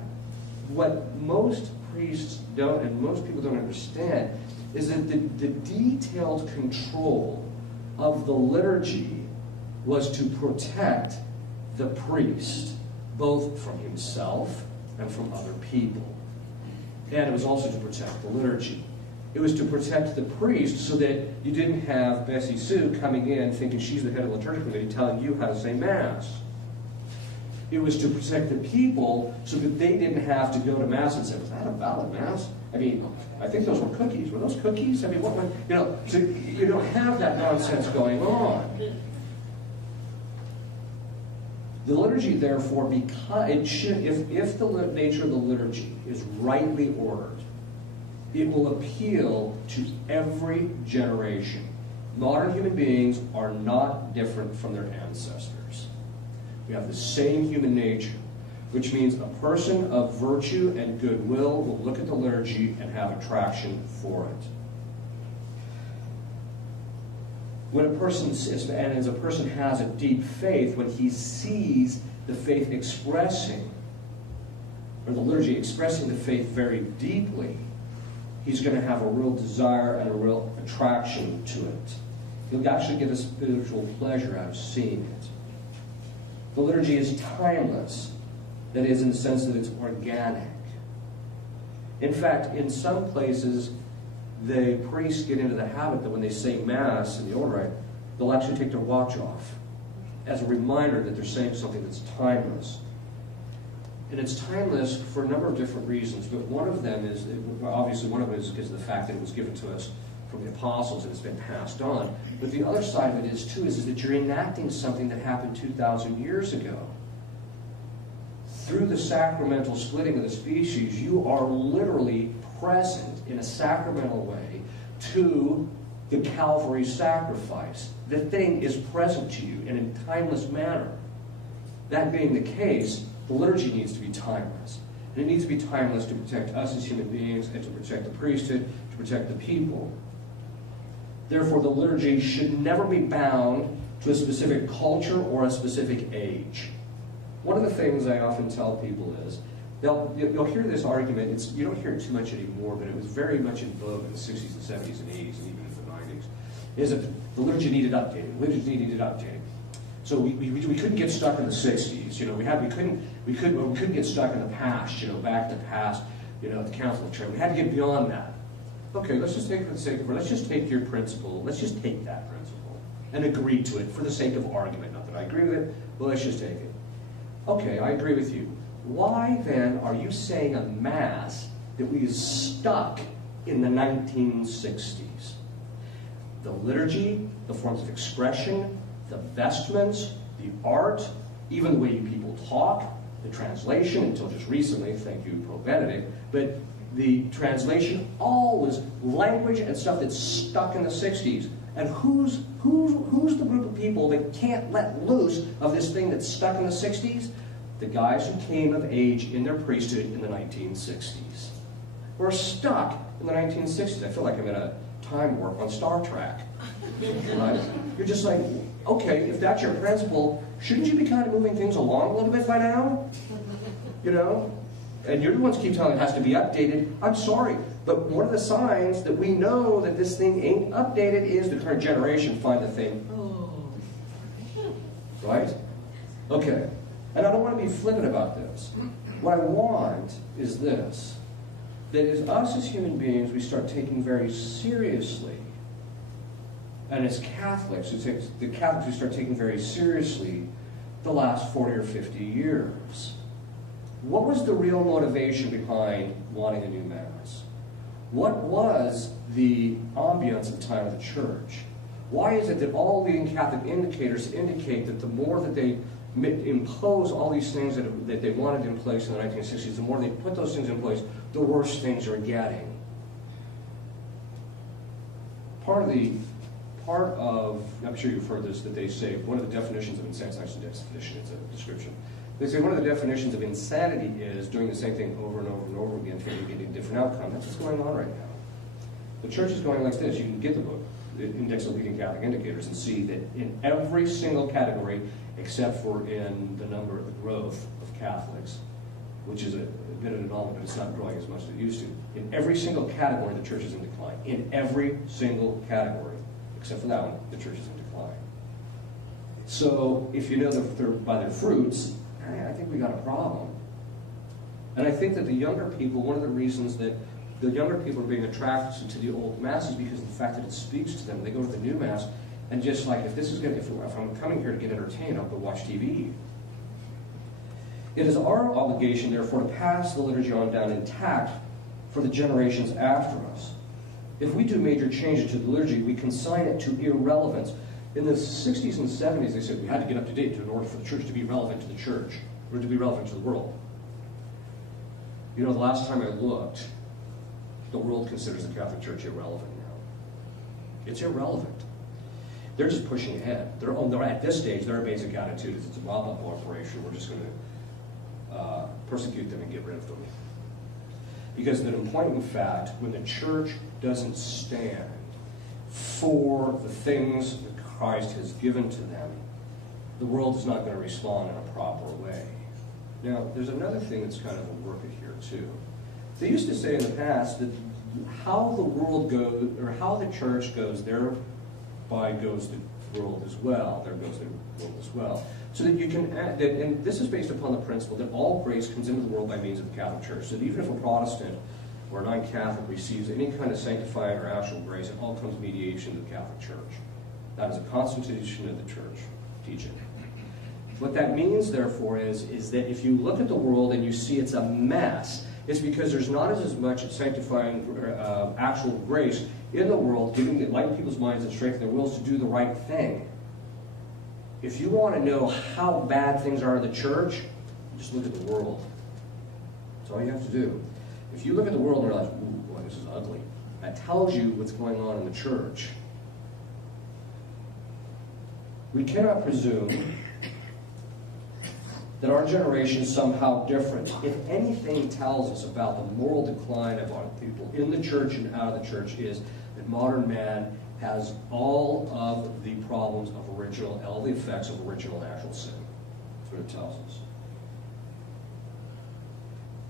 what most priests don't, and most people don't understand, is that the detailed control of the liturgy was to protect the priest, both from himself and from other people. And it was also to protect the liturgy. It was to protect the priest so that you didn't have Bessie Sue coming in thinking she's the head of the liturgical committee telling you how to say Mass. It was to protect the people so that they didn't have to go to Mass and say, was that a valid Mass? I mean, I think those were cookies. Were those cookies? I mean, what, you know, so you don't have that nonsense going on. The liturgy, therefore, because it should, if the nature of the liturgy is rightly ordered, it will appeal to every generation. Modern human beings are not different from their ancestors. We have the same human nature, which means a person of virtue and goodwill will look at the liturgy and have attraction for it. When a person, and as a person has a deep faith, when he sees the faith expressing, or the liturgy expressing the faith very deeply, he's going to have a real desire and a real attraction to it. He'll actually get a spiritual pleasure out of seeing it. The liturgy is timeless. That is, in the sense that it's organic. In fact, in some places, the priests get into the habit that when they say Mass in the Order Rite, they'll actually take their watch off as a reminder that they're saying something that's timeless. And it's timeless for a number of different reasons, but one of them is, obviously one of it is because of the fact that it was given to us from the apostles and it's been passed on. But the other side of it is, too, is that you're enacting something that happened 2,000 years ago. Through the sacramental splitting of the species, you are literally present in a sacramental way to the Calvary sacrifice. The thing is present to you in a timeless manner. That being the case, the liturgy needs to be timeless. And it needs to be timeless to protect us as human beings and to protect the priesthood, to protect the people. Therefore, the liturgy should never be bound to a specific culture or a specific age. One of the things I often tell people is, you'll hear this argument, you don't hear it too much anymore, but it was very much in vogue in the 60s and 70s and 80s and even in the 90s, is that the liturgy needed updating. Liturgy needed updating. So we couldn't get stuck in the 60s. You know, we couldn't get stuck in the past. You know, back in the past. You know, at the Council of Trent. We had to get beyond that. Okay, let's just take it for the sake of it. Let's just take your principle. Let's just take that principle and agree to it for the sake of argument. Not that I agree with it, but let's just take it. Okay, I agree with you. Why then are you saying a Mass that we is stuck in the 1960s? The liturgy, the forms of expression, the vestments, the art, even the way you people talk, the translation, until just recently, thank you, Pope Benedict, but the translation, all was language and stuff that's stuck in the 60s. And who's the group of people that can't let loose of this thing that's stuck in the 60s? The guys who came of age in their priesthood in the 1960s. We're stuck in the 1960s. I feel like I'm in a time warp on Star Trek. Right? You're just like, okay, if that's your principle, shouldn't you be kind of moving things along a little bit by now? You know? And you're the ones who keep telling it has to be updated. I'm sorry, but one of the signs that we know that this thing ain't updated is the current generation find the thing. Right? Okay. And I don't want to be flippant about this. What I want is this, that as us as human beings, we start taking very seriously, and as Catholics, the Catholics, we start taking very seriously the last 40 or 50 years. What was the real motivation behind wanting a new Mass? What was the ambience at the time of the Church? Why is it that all leading Catholic indicators indicate that the more that they impose all these things that they wanted in place in the 1960s, the more they put those things in place, the worse things are getting? Part of, I'm sure you've heard this, that they say one of the definitions of insanity, it's not a definition, it's a description. They say one of the definitions of insanity is doing the same thing over and over and over again until you get a different outcome. That's what's going on right now. The Church is going like this. You can get the book, the Index of Leading Catholic Indicators, and see that in every single category, except for in the number of the growth of Catholics, which is a bit of an anomaly, but it's not growing as much as it used to. In every single category, the Church is in decline. In every single category, except for that one, the Church is in decline. So if you know that they're by their fruits, I think we got a problem. And I think that the younger people, one of the reasons that the younger people are being attracted to the old Mass is because of the fact that it speaks to them. They go to the new Mass, and just like, if I'm coming here to get entertained, I'll go watch TV. It is our obligation, therefore, to pass the liturgy on down intact for the generations after us. If we do major changes to the liturgy, we consign it to irrelevance. In the 60s and 70s, they said we had to get up to date in order for the Church to be relevant to the Church, or to be relevant to the world. You know, the last time I looked, the world considers the Catholic Church irrelevant now. It's irrelevant. They're just pushing ahead. They're at this stage, their basic attitude is it's a wild-up operation. We're just going to persecute them and get rid of them. Because in point of fact, when the Church doesn't stand for the things that Christ has given to them, the world is not going to respond in a proper way. Now, there's another thing that's kind of a worker here too. They used to say in the past that how the world goes, or how the Church goes, thereby goes the world as well. There goes the world as well. So that you can add, and this is based upon the principle that all grace comes into the world by means of the Catholic Church. So that even if a Protestant or a non-Catholic receives any kind of sanctifying or actual grace, it all comes mediation to the Catholic Church. That is a constitution of the Church teaching. What that means, therefore, is that if you look at the world and you see it's a mess, it's because there's not as much sanctifying actual grace in the world, giving it light people's minds and strengthening their wills to do the right thing. If you want to know how bad things are in the Church, just look at the world. That's all you have to do. If you look at the world and realize, ooh, boy, this is ugly, that tells you what's going on in the Church. We cannot presume that our generation is somehow different. If anything tells us about the moral decline of our people in the Church and out of the Church is that modern man has all of the problems of all the effects of original natural sin. That's what it tells us.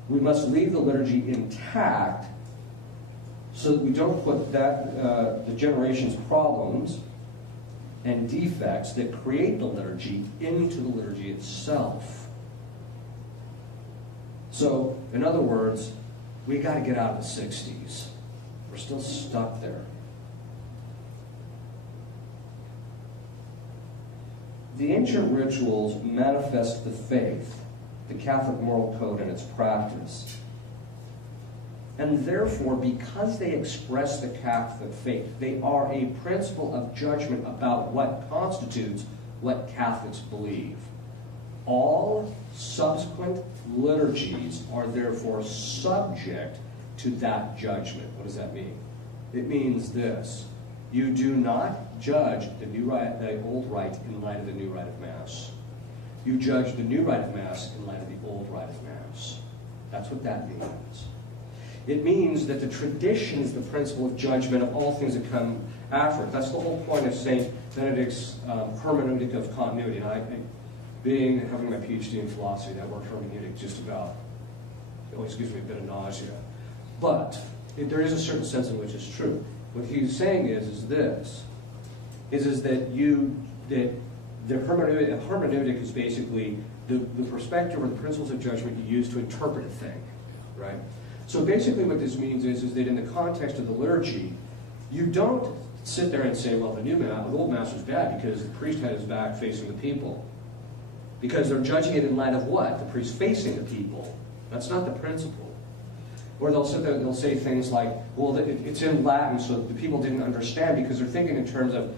We must leave the liturgy intact so that we don't put the generation's problems and defects that create the liturgy into the liturgy itself. So, in other words, we got to get out of the 60s. We're still stuck there. The ancient rituals manifest the faith, the Catholic moral code and its practice. And therefore, because they express the Catholic faith, they are a principle of judgment about what constitutes what Catholics believe. All subsequent liturgies are therefore subject to that judgment. What does that mean? It means this. You do not judge the old rite in light of the new rite of Mass. You judge the new rite of Mass in light of the old rite of Mass. That's what that means. It means that the tradition is the principle of judgment of all things that come after it. That's the whole point of St. Benedict's hermeneutic of continuity. And having my PhD in philosophy, that word hermeneutic just about always gives me a bit of nausea. But there is a certain sense in which it's true. What he's saying is that the hermeneutic is basically the perspective or the principles of judgment you use to interpret a thing, right? So basically what this means is that in the context of the liturgy, you don't sit there and say, well, the old mass was bad because the priest had his back facing the people. Because they're judging it in light of what? The priest facing the people. That's not the principle. Or they'll sit there and they'll say things like, well, it's in Latin, so the people didn't understand, because they're thinking in terms of,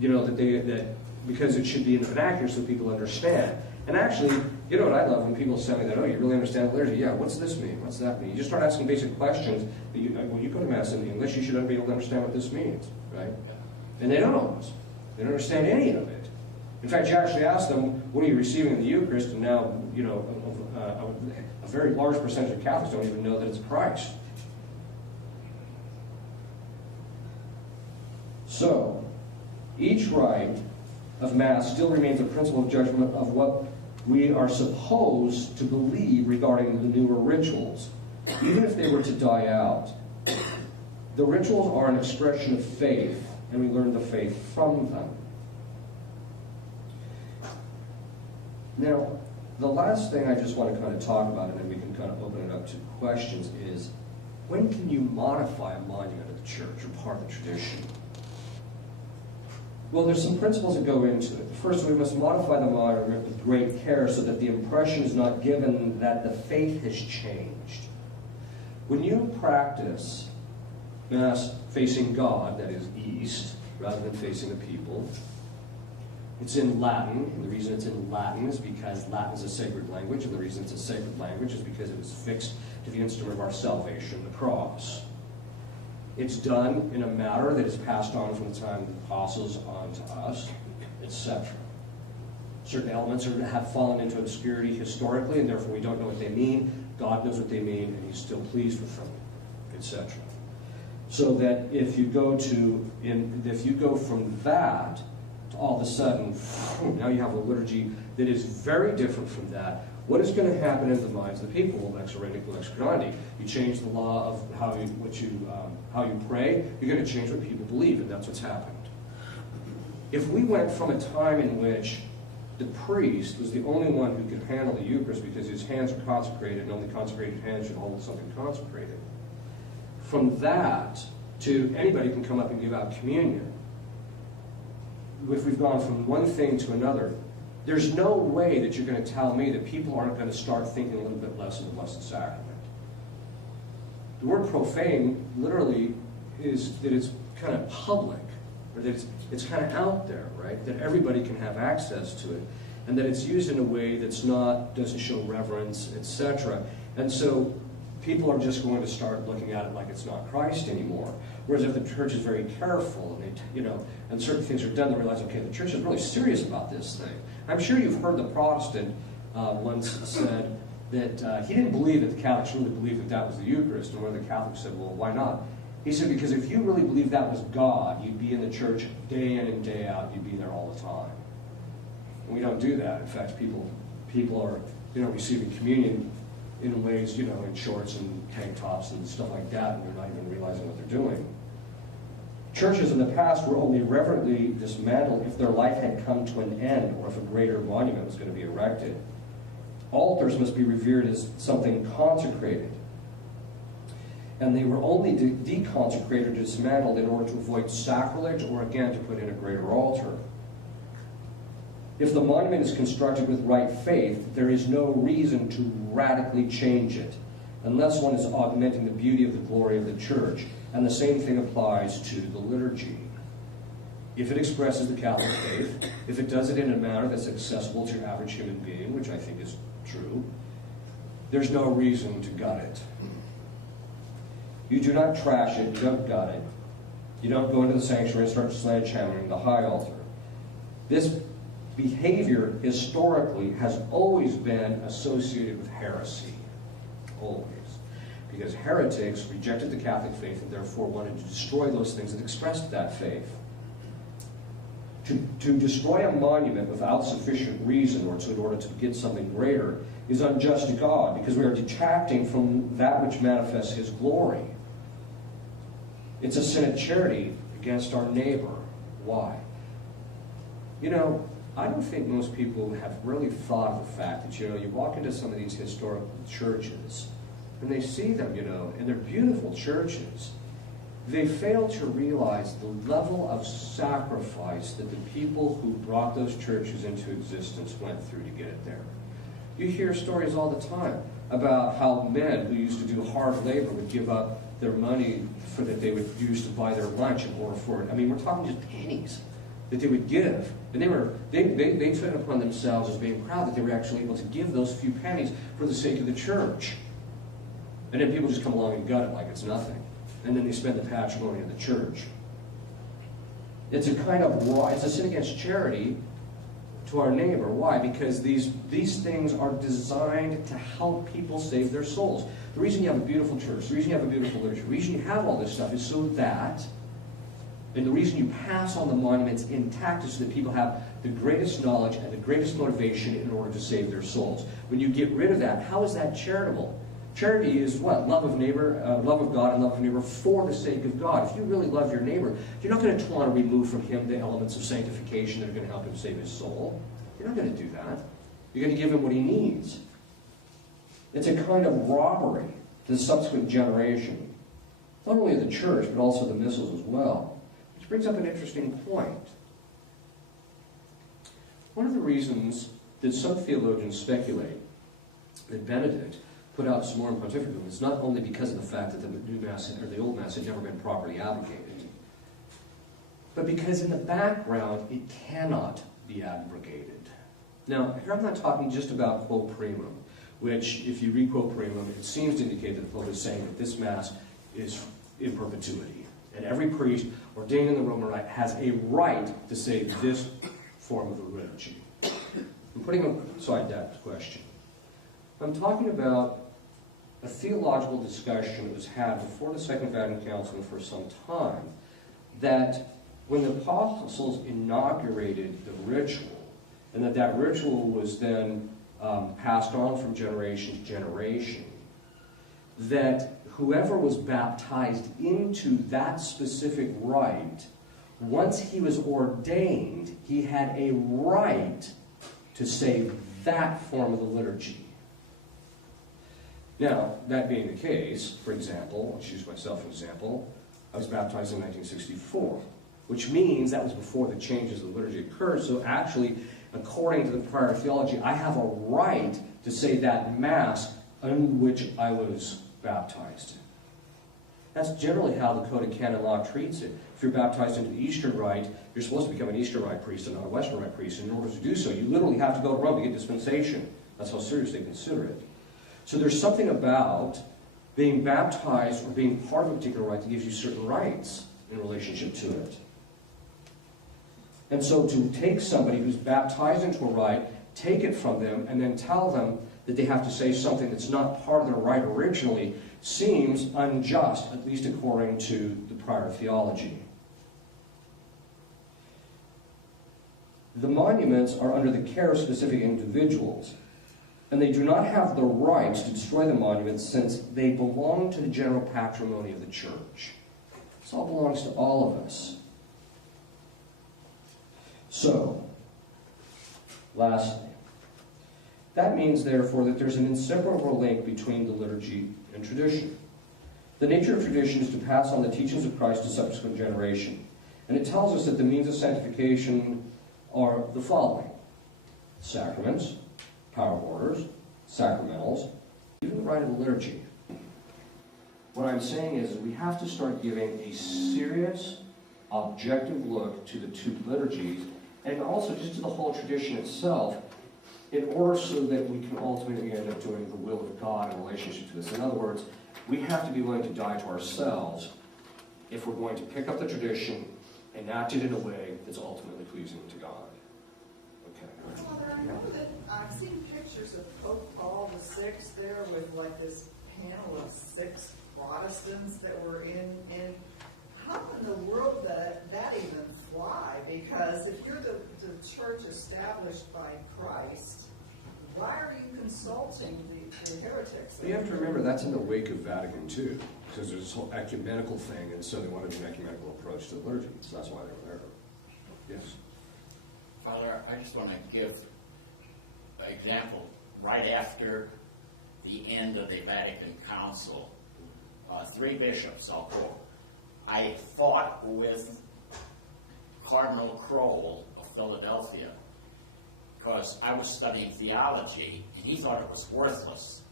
that because it should be in vernacular so people understand. And actually, you know what I love when people tell me that, oh, you really understand the liturgy? Yeah, what's this mean? What's that mean? You just start asking basic questions. When you go to Mass in English, you should be able to understand what this means, right? And they don't. They don't understand any of it. In fact, you actually ask them, what are you receiving in the Eucharist? And now, a very large percentage of Catholics don't even know that it's Christ. So, each rite of Mass still remains a principle of judgment of what we are supposed to believe regarding the newer rituals, even if they were to die out. The rituals are an expression of faith, and we learn the faith from them. Now, the last thing I just want to kind of talk about, and then we can kind of open it up to questions, is when can you modify a monument of the church or part of the tradition? Well, there's some principles that go into it. First, we must modify the monument with great care so that the impression is not given that the faith has changed. When you practice Mass facing God, that is east, rather than facing the people, it's in Latin, and the reason it's in Latin is because Latin is a sacred language, and the reason it's a sacred language is because it was fixed to the instrument of our salvation, the cross. It's done in a manner that is passed on from the time of the apostles on to us, etc. Certain elements have fallen into obscurity historically, and therefore we don't know what they mean. God knows what they mean, and He's still pleased with them, etc. So that if you go from that to all of a sudden, now you have a liturgy that is very different from that. What is going to happen in the minds of the people? Lex orandi, lex credendi. You change the law of how you pray. You're going to change what people believe, and that's what's happened. If we went from a time in which the priest was the only one who could handle the Eucharist because his hands are consecrated, and only consecrated hands should hold something consecrated, from that to anybody can come up and give out communion. If we've gone from one thing to another, there's no way that you're going to tell me that people aren't going to start thinking a little bit less of the Blessed Sacrament. The word profane literally is that it's kind of public, or that it's kind of out there, right? That everybody can have access to it, and that it's used in a way doesn't show reverence, etc. And so people are just going to start looking at it like it's not Christ anymore. Whereas if the church is very careful and and certain things are done, they realize, okay, the church is really serious about this thing. I'm sure you've heard the Protestant once said that he didn't believe that the Catholics really believed that was the Eucharist, and one of the Catholics said, well, why not? He said, because if you really believed that was God, you'd be in the church day in and day out, you'd be there all the time. And we don't do that. In fact, people are receiving communion in ways, in shorts and tank tops and stuff like that, and they're not even realizing what they're doing. Churches in the past were only reverently dismantled if their life had come to an end, or if a greater monument was going to be erected. Altars must be revered as something consecrated, and they were only deconsecrated or dismantled in order to avoid sacrilege, or again to put in a greater altar. If the monument is constructed with right faith, there is no reason to radically change it, unless one is augmenting the beauty of the glory of the church. And the same thing applies to the liturgy. If it expresses the Catholic faith, if it does it in a manner that's accessible to your average human being, which I think is true, there's no reason to gut it. You do not trash it, you don't gut it. You don't go into the sanctuary and start sledgehammering the high altar. This behavior historically has always been associated with heresy. Always. Because heretics rejected the Catholic faith and therefore wanted to destroy those things that expressed that faith. To destroy a monument without sufficient reason or in order to get something greater is unjust to God, because we are detracting from that which manifests His glory. It's a sin of charity against our neighbor. Why? I don't think most people have really thought of the fact that, you walk into some of these historical churches, and they see them, and they're beautiful churches. They fail to realize the level of sacrifice that the people who brought those churches into existence went through to get it there. You hear stories all the time about how men who used to do hard labor would give up their money that they would use to buy their lunch in order for it. I mean, we're talking just pennies that they would give. And they took it upon themselves as being proud that they were actually able to give those few pennies for the sake of the church. And then people just come along and gut it like it's nothing. And then they spend the patrimony of the church. It's a kind of it's a sin against charity to our neighbor. Why? Because these things are designed to help people save their souls. The reason you have a beautiful church, the reason you have a beautiful liturgy, the reason you have all this stuff is so that, and the reason you pass on the monuments intact is so that people have the greatest knowledge and the greatest motivation in order to save their souls. When you get rid of that, how is that charitable? Charity is what? Love of neighbor, love of God and love of neighbor for the sake of God. If you really love your neighbor, you're not going to want to remove from him the elements of sanctification that are going to help him save his soul. You're not going to do that. You're going to give him what he needs. It's a kind of robbery to the subsequent generation. Not only of the church, but also the missals as well. Which brings up an interesting point. One of the reasons that some theologians speculate that Benedict put out some more pontificate is not only because of the fact that the new Mass or the old Mass had never been properly abrogated, but because in the background it cannot be abrogated. Now, here I'm not talking just about quo primum, which, if you read quo primum, it seems to indicate that the Pope is saying that this Mass is in perpetuity, and every priest ordained in the Roman Rite has a right to say this form of the liturgy. I'm putting aside that question. I'm talking about a theological discussion that was had before the Second Vatican Council and for some time, that when the apostles inaugurated the ritual, and that ritual was then passed on from generation to generation, that whoever was baptized into that specific rite, once he was ordained, he had a right to say that form of the liturgy. Now, that being the case, for example, I'll choose myself as an example, I was baptized in 1964, which means that was before the changes of the liturgy occurred, so actually, according to the prior theology, I have a right to say that Mass in which I was baptized. That's generally how the Code of Canon Law treats it. If you're baptized into the Eastern Rite, you're supposed to become an Eastern Rite priest and not a Western Rite priest. And in order to do so, you literally have to go to Rome to get dispensation. That's how serious they consider it. So there's something about being baptized or being part of a particular rite that gives you certain rights in relationship to it. And so to take somebody who's baptized into a rite, take it from them, and then tell them that they have to say something that's not part of their rite originally seems unjust, at least according to the prior theology. The monuments are under the care of specific individuals, and they do not have the rights to destroy the monuments since they belong to the general patrimony of the Church. This all belongs to all of us. So, lastly, that means, therefore, that there's an inseparable link between the liturgy and tradition. The nature of tradition is to pass on the teachings of Christ to subsequent generation. And it tells us that the means of sanctification are the following: sacraments, power orders, sacramentals, even the rite of the liturgy. What I'm saying is we have to start giving a serious, objective look to the two liturgies, and also just to the whole tradition itself, in order so that we can ultimately end up doing the will of God in relationship to this. In other words, we have to be willing to die to ourselves if we're going to pick up the tradition and act it in a way that's ultimately pleasing to God. Okay. Father, I know that I've seen pictures of Pope Paul VI there with like this panel of 6 Protestants that were in. How in the world that even fly? Because if you're the church established by Christ, why are you consulting the heretics? You have to remember that's in the wake of Vatican II, because there's this whole ecumenical thing, and so they wanted an ecumenical approach to the liturgy, so that's why they were there. Yes? Father, I just want to give an example. Right after the end of the Vatican Council, 3 bishops, I'll quote, I fought with Cardinal Kroll of Philadelphia because I was studying theology and he thought it was worthless.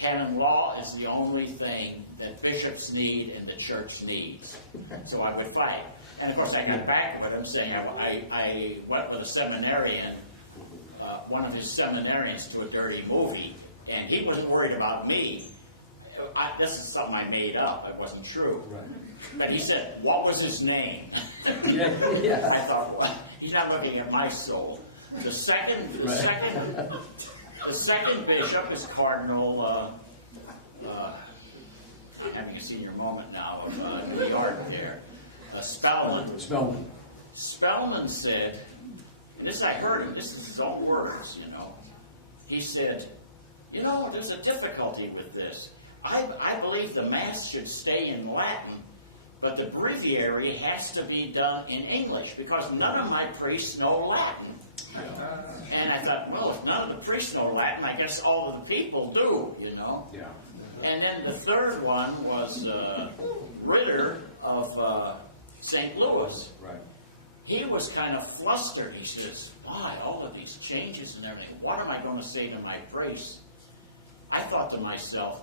Canon law is the only thing that bishops need and the church needs. So I would fight. And of course I got back with him saying I went with a seminarian, one of his seminarians, to a dirty movie, and he wasn't worried about me. This is something I made up. It wasn't true. Right. But he said, what was his name? Yeah. I thought, well, he's not looking at my soul. The second bishop is Cardinal, I'm having a senior moment now of New York there, Spellman. Spellman said, and this I heard him, this is his own words, you know. He said, you know, there's a difficulty with this. I believe the Mass should stay in Latin, but the breviary has to be done in English because none of my priests know Latin. And I thought, well, if none of the priests know Latin, I guess all of the people do, you know. Yeah. And then the third one was Ritter of St. Louis. Right. He was kind of flustered. He says, why, all of these changes and everything, what am I going to say to my priests? I thought to myself,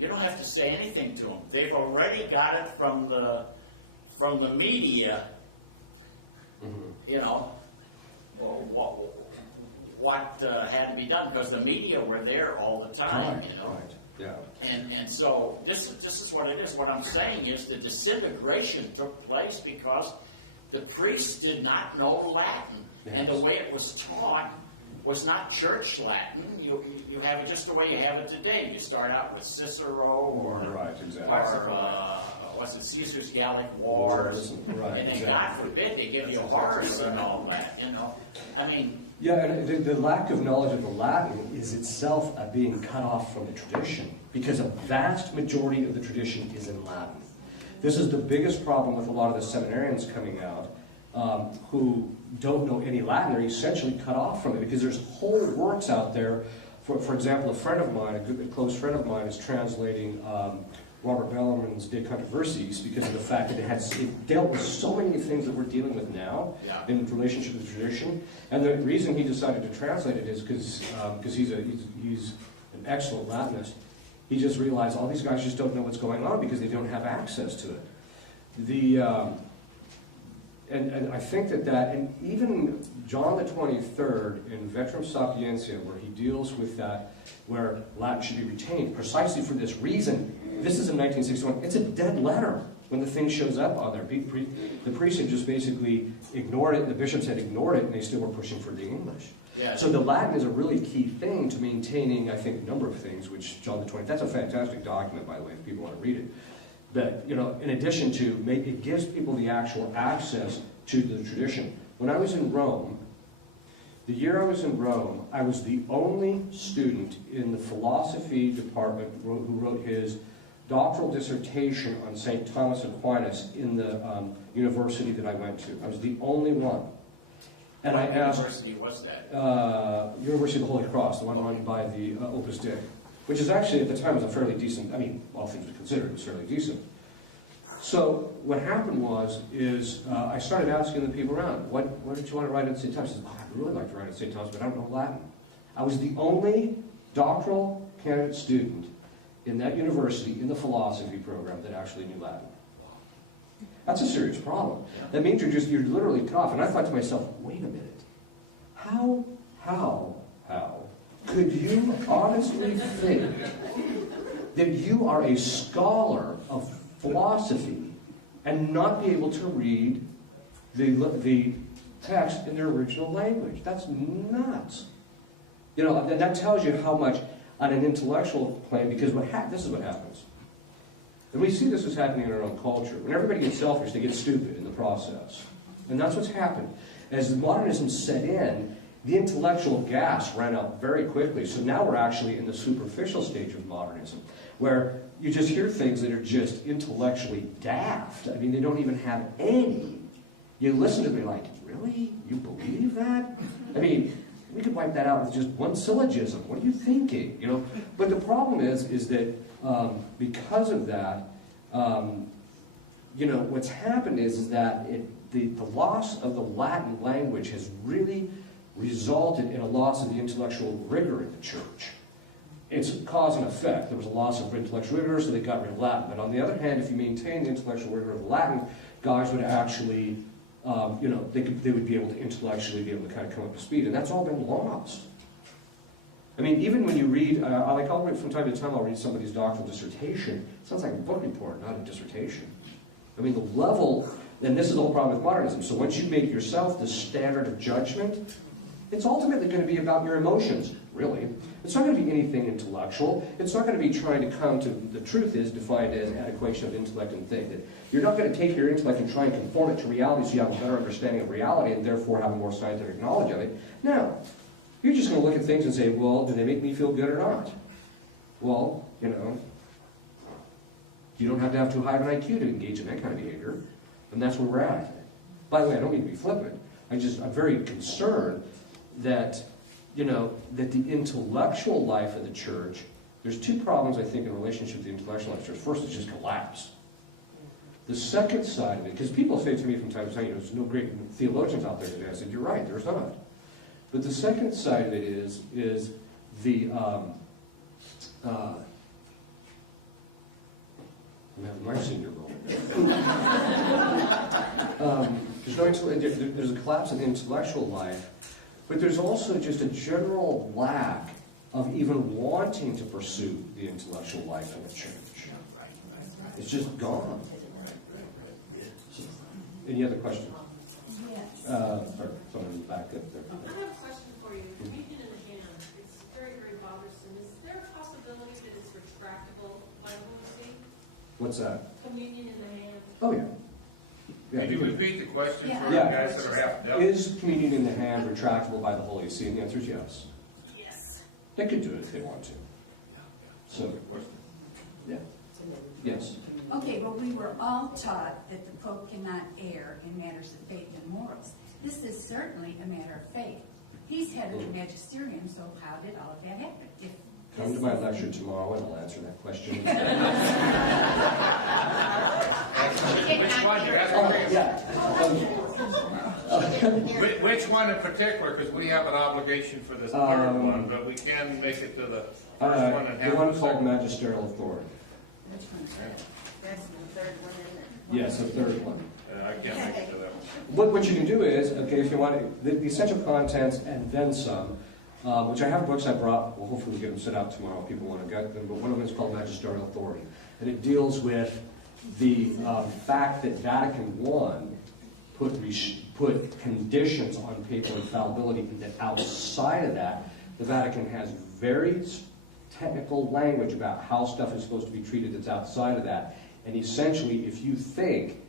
you don't have to say anything to them. They've already got it from the media, you know, what had to be done, because the media were there all the time, you know. Right. Yeah. And so this is what it is. What I'm saying is the disintegration took place because the priests did not know Latin. Yes. And the way it was taught was not church Latin. You have it just the way you have it today. You start out with Cicero or what's it, Caesar's Gallic Wars. Right, and then exactly. God forbid they give you Horace and all that, you know. I mean, Yeah, and the lack of knowledge of the Latin is itself being cut off from the tradition, because a vast majority of the tradition is in Latin. This is the biggest problem with a lot of the seminarians coming out who don't know any Latin. They're essentially cut off from it because there's whole works out there. For example, a friend of mine, a close friend of mine, is translating Robert Bellarmine's De Controversies because of the fact that it dealt with so many things that we're dealing with now in relationship to the tradition. And the reason he decided to translate it is because he's an excellent Latinist. He just realized all these guys just don't know what's going on because they don't have access to it. And I think that and even John the 23rd in Vetrum Sapientia, where he deals with that, where Latin should be retained, precisely for this reason. This is in 1961. It's a dead letter when the thing shows up on there. The priests had just basically ignored it, the bishops had ignored it, and they still were pushing for the English. Yeah. So the Latin is a really key thing to maintaining, I think, a number of things, which John the 23rd, that's a fantastic document, by the way, if people want to read it. But, you know, in addition to, it gives people the actual access to the tradition. When I was in Rome, the year I was in Rome, I was the only student in the philosophy department who wrote his doctoral dissertation on St. Thomas Aquinas in the university that I went to. I was the only one. And I asked... What university was that? University of the Holy Cross, the one run by the Opus Dei, which is actually, at the time, was a fairly decent, I mean, all things considered, it was fairly decent. So what happened is I started asking the people around, what did you want to write at St. Thomas? I said, I'd really like to write at St. Thomas, but I don't know Latin. I was the only doctoral candidate student in that university, in the philosophy program, that actually knew Latin. That's a serious problem. That means you're literally cut off. And I thought to myself, wait a minute. How could you honestly think that you are a scholar of philosophy and not be able to read the text in their original language? That's nuts. You know, that tells you how much on an intellectual plane, because this is what happens. And we see this is happening in our own culture. When everybody gets selfish, they get stupid in the process. And that's what's happened. As modernism set in, the intellectual gas ran out very quickly. So now we're actually in the superficial stage of modernism, where you just hear things that are just intellectually daft. I mean, they don't even have any you listen to me like, really? You believe that? I mean, we could wipe that out with just one syllogism. What are you thinking? You know. But the problem is that because of that, you know, what's happened is that the loss of the Latin language has really resulted in a loss of the intellectual rigor in the church. It's cause and effect. There was a loss of intellectual rigor, so they got rid of Latin. But on the other hand, if you maintain the intellectual rigor of Latin, guys would actually, you know, they would be able to intellectually be able to kind of come up to speed, and that's all been lost. I mean, even when you read, I'll read from time to time, I'll read somebody's doctoral dissertation. It sounds like a book report, not a dissertation. I mean, the level, and this is the whole problem with modernism. So once you make yourself the standard of judgment, it's ultimately going to be about your emotions, really. It's not going to be anything intellectual. It's not going to be trying to come to, the truth is defined as adequation of intellect and thing. That you're not going to take your intellect and try and conform it to reality so you have a better understanding of reality and therefore have a more scientific knowledge of it. No. You're just going to look at things and say, well, do they make me feel good or not? Well, you know, you don't have to have too high of an IQ to engage in that kind of behavior. And that's where we're at. By the way, I don't mean to be flippant. I'm very concerned that, you know, that the intellectual life of the church, there's two problems, I think, in relationship to the intellectual life of the church. First, it's just collapse. The second side of it, because people say to me from time to time, you know, there's no great theologians out there today. I said, you're right, there's not. But the second side of it is the, I'm having my senior role. There's a collapse in the intellectual life, but there's also just a general lack of even wanting to pursue the intellectual life in the church. It's just gone. Any other questions? Yes. Or someone in the back up there. I have a question for you. Communion in the hand, it's very, very bothersome. Is there a possibility that it's retractable by the Holy See? What's that? Communion in the hand. Oh, yeah. Could you repeat the question for the Yeah. guys that are half deaf? Is communion in the hand retractable by the Holy See? And the answer is yes. Yes. They could do it if they want to. So, yeah. Yes. Okay, well, we were all taught that the Pope cannot err in matters of faith and morals. This is certainly a matter of faith. He's head of the magisterium, so how did all of that happen? Come to my lecture tomorrow and I'll answer that question. Which one? You have to Which one in particular? Because we have an obligation for this third one, but we can make it to the first one and have the one the called second. magisterial authority. Which one's that? That's the third one, isn't it? Yes, the third one. I can't make it to that one. Look, what you can do is, okay, if you want the essential contents and then some, which I have books I brought, well, hopefully we'll get them sent out tomorrow if people want to get them, but one of them is called Magisterial Authority. And it deals with the fact that Vatican I put conditions on papal infallibility, and that outside of that, the Vatican has very technical language about how stuff is supposed to be treated that's outside of that. And essentially, if you think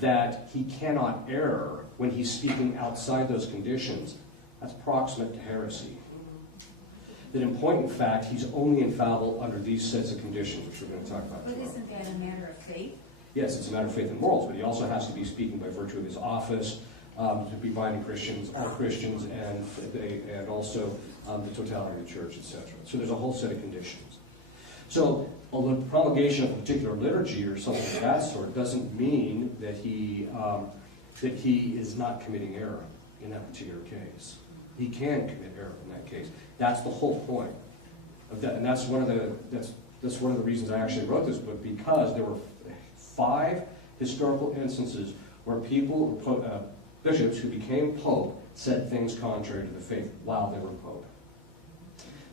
that he cannot err when he's speaking outside those conditions, that's proximate to heresy. That in point in fact, he's only infallible under these sets of conditions, which we're going to talk about But tomorrow. isn't that a matter of faith? Yes, it's a matter of faith and morals, but he also has to be speaking by virtue of his office, to be binding Christians, all Christians, and also the totality of the church, etc. So there's a whole set of conditions. So the promulgation of a particular liturgy or something of that sort doesn't mean that he is not committing error in that particular case. He can commit error in that case. That's the whole point of that, and that's one of the reasons I actually wrote this book, because there were 5 historical instances where bishops who became pope said things contrary to the faith while they were pope.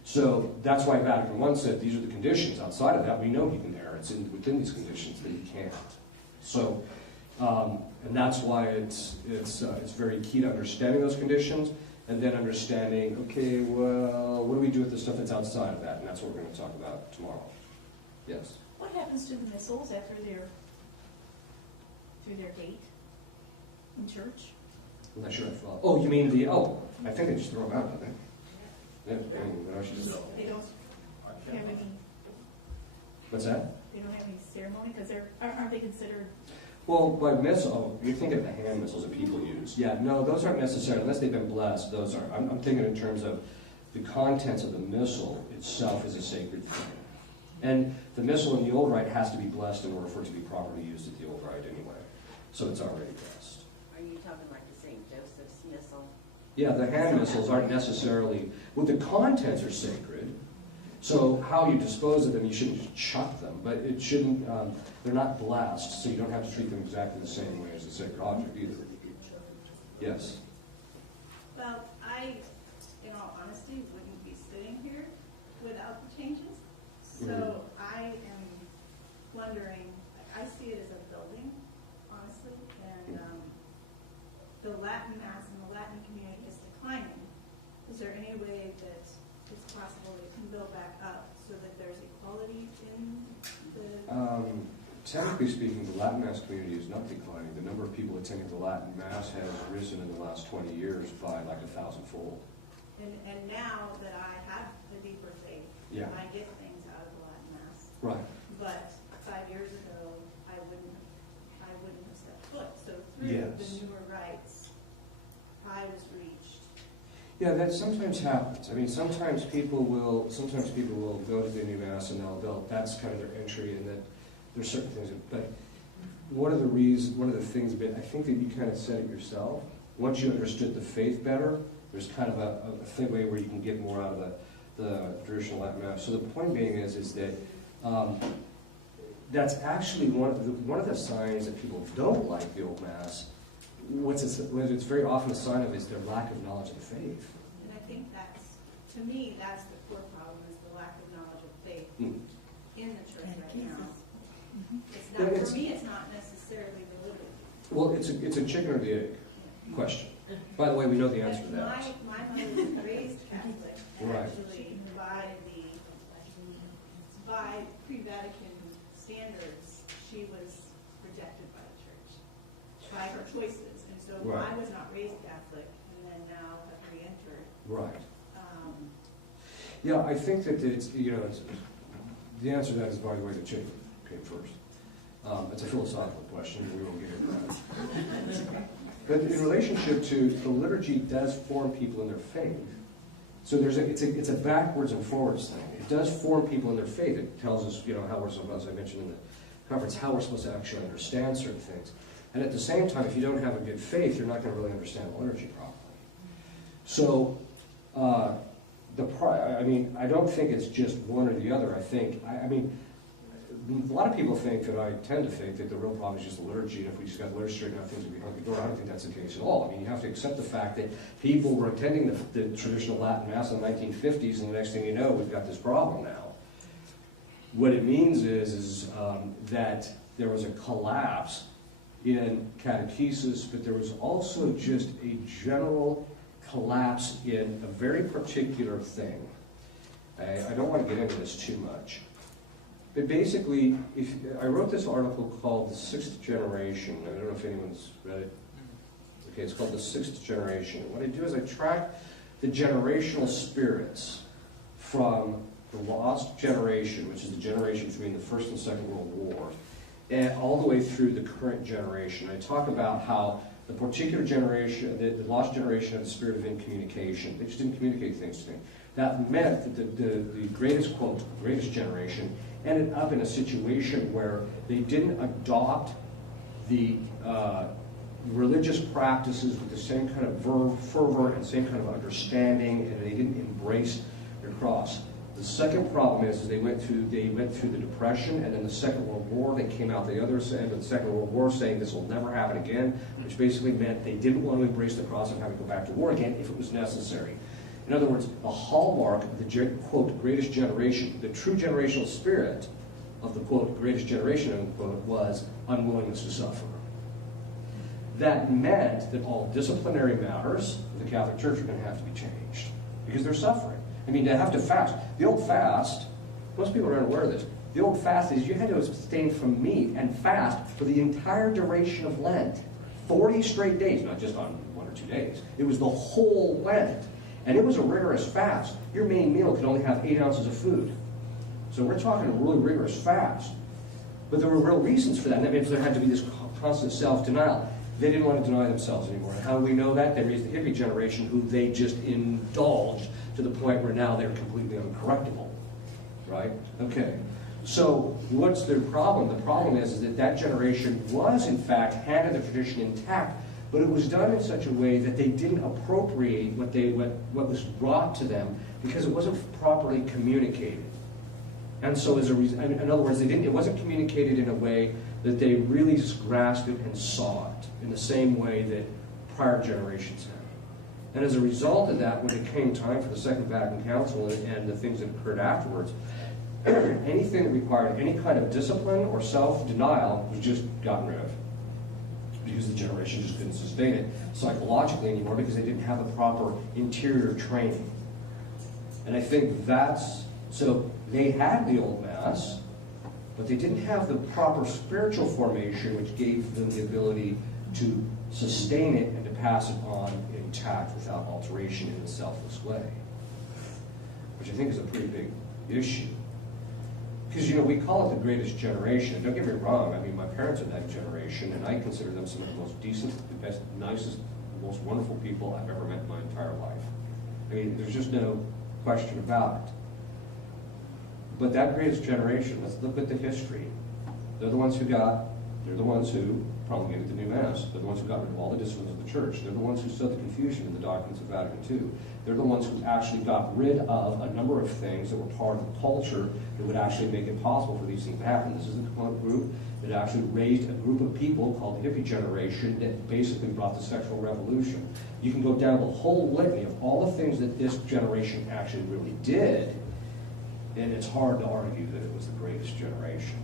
So that's why Vatican I said these are the conditions. Outside of that, we know he can err. It's within these conditions that he can't. So, and that's why it's very key to understanding those conditions, and then understanding, okay, well, what do we do with the stuff that's outside of that? And that's what we're going to talk about tomorrow. Yes. What happens to the missals after they're through their gate in church? I'm not sure I follow. Oh, you mean I think they just throw them out, don't they? Yeah, I should just, They don't have any. what's that? They don't have any ceremony because aren't they considered? Well, by missal, you're thinking of the hand missals that people use. Yeah, no, those aren't necessary, unless they've been blessed, those are. I'm thinking in terms of the contents of the missal itself is a sacred thing. And the missal in the Old Rite has to be blessed in order for it to be properly used at the Old Rite anyway. So it's already blessed. Are you talking like the St. Joseph's Missal? Yeah, the hand missals aren't necessarily, well, the contents are sacred. So how you dispose of them, you shouldn't just chuck them, but it shouldn't, they're not blessed, so you don't have to treat them exactly the same way as a sacred object either. Yes? Well, I, in all honesty, wouldn't be sitting here without the changes. So I am wondering, I see it as a building, honestly, and the Latin Mass and the Latin community is declining. Is there any way that it's possible it can build back up so that there's equality in the... Technically speaking, the Latin Mass community is not declining. The number of people attending the Latin Mass has risen in the last 20 years by like 1,000-fold. And now that I have a deeper faith, Yeah. I get things out of the Latin Mass. Right. But 5 years ago, I wouldn't have stepped foot. So through Yes. the newer rites, I was reached. Yeah, that sometimes happens. I mean, sometimes people will go to the new Mass and that's kind of their entry, and that there's certain things. But one of the things, but I think that you kind of said it yourself. Once you understood the faith better, there's kind of a way where you can get more out of the traditional Latin Mass. So the point being is that that's actually one of the signs that people don't like the Old Mass. What it's very often a sign of is their lack of knowledge of the faith. And I think to me, that's the core problem, is the lack of knowledge of faith in the church right now. For me, it's not necessarily the liturgy. Well, it's a chicken or the egg question. By the way, we know the answer to that. My mother was raised Catholic, and Right. actually by pre-Vatican standards, she was rejected by the church, by her choices. And so Right. I was not raised Catholic, and then now have re-entered. Right. Yeah, I think that it's the answer to that is, by the way, the chicken came first. It's a philosophical question, and we won't get into that. But in relationship to the liturgy, does form people in their faith. So it's a backwards and forwards thing. It does form people in their faith. It tells us, how we're supposed, as I mentioned in the conference, how we're supposed to actually understand certain things. And at the same time, if you don't have a good faith, you're not going to really understand the liturgy properly. So, I don't think it's just one or the other. A lot of people think that I tend to think that the real problem is just the liturgy, and if we just got the liturgy straightened out, things would be hunky-dory. I don't think that's the case at all. I mean, you have to accept the fact that people were attending the traditional Latin Mass in the 1950s, and the next thing you know, we've got this problem now. What it means is that there was a collapse in catechesis, but there was also just a general collapse in a very particular thing. I don't want to get into this too much. But basically, I wrote this article called The Sixth Generation. I don't know if anyone's read it. Okay, it's called The Sixth Generation. What I do is I track the generational spirits from the lost generation, which is the generation between the First and Second World War, and all the way through the current generation. I talk about how the particular generation, the lost generation, had the spirit of incommunication. They just didn't communicate things to me. That meant that the greatest, quote, greatest generation ended up in a situation where they didn't adopt the religious practices with the same kind of fervor and same kind of understanding, and they didn't embrace their cross. The second problem is they went through the Depression, and then the Second World War. They came out the other end of the Second World War saying this will never happen again, which basically meant they didn't want to embrace the cross and have to go back to war again if it was necessary. In other words, the hallmark of the, quote, greatest generation, the true generational spirit of the, quote, greatest generation, unquote, was unwillingness to suffer. That meant that all disciplinary matters of the Catholic Church are going to have to be changed because they're suffering. I mean, they have to fast. The old fast, most people are unaware of this, the old fast is you had to abstain from meat and fast for the entire duration of Lent. 40 straight days, not just on 1 or 2 days. It was the whole Lent. And it was a rigorous fast. Your main meal could only have 8 ounces of food. So we're talking a really rigorous fast. But there were real reasons for that, and that means there had to be this constant self-denial. They didn't want to deny themselves anymore. And how do we know that? They raised the hippie generation, who they just indulged to the point where now they're completely uncorrectable. Right? Okay. So what's the problem? The problem is that that generation was, in fact, handed the tradition intact, but it was done in such a way that they didn't appropriate what was brought to them because it wasn't properly communicated. And so as a reason, in other words, it wasn't communicated in a way that they really grasped it and saw it in the same way that prior generations had. And as a result of that, when it came time for the Second Vatican Council and the things that occurred afterwards, anything that required any kind of discipline or self-denial was just gotten rid of. Because the generation just couldn't sustain it psychologically anymore because they didn't have the proper interior training. And I think so they had the old Mass, but they didn't have the proper spiritual formation which gave them the ability to sustain it and to pass it on intact without alteration in a selfless way. Which I think is a pretty big issue. Because, we call it the greatest generation. Don't get me wrong, I mean, my parents are that generation, and I consider them some of the most decent, the best, nicest, most wonderful people I've ever met in my entire life. I mean, there's just no question about it. But that greatest generation, let's look at the history. They're the ones who promulgated the new Mass. They're the ones who got rid of all the disciplines of the Church. They're the ones who sowed the confusion in the doctrines of Vatican II. They're the ones who actually got rid of a number of things that were part of the culture that would actually make it possible for these things to happen. This is the group that actually raised a group of people called the hippie generation that basically brought the sexual revolution. You can go down the whole litany of all the things that this generation actually really did, and it's hard to argue that it was the greatest generation.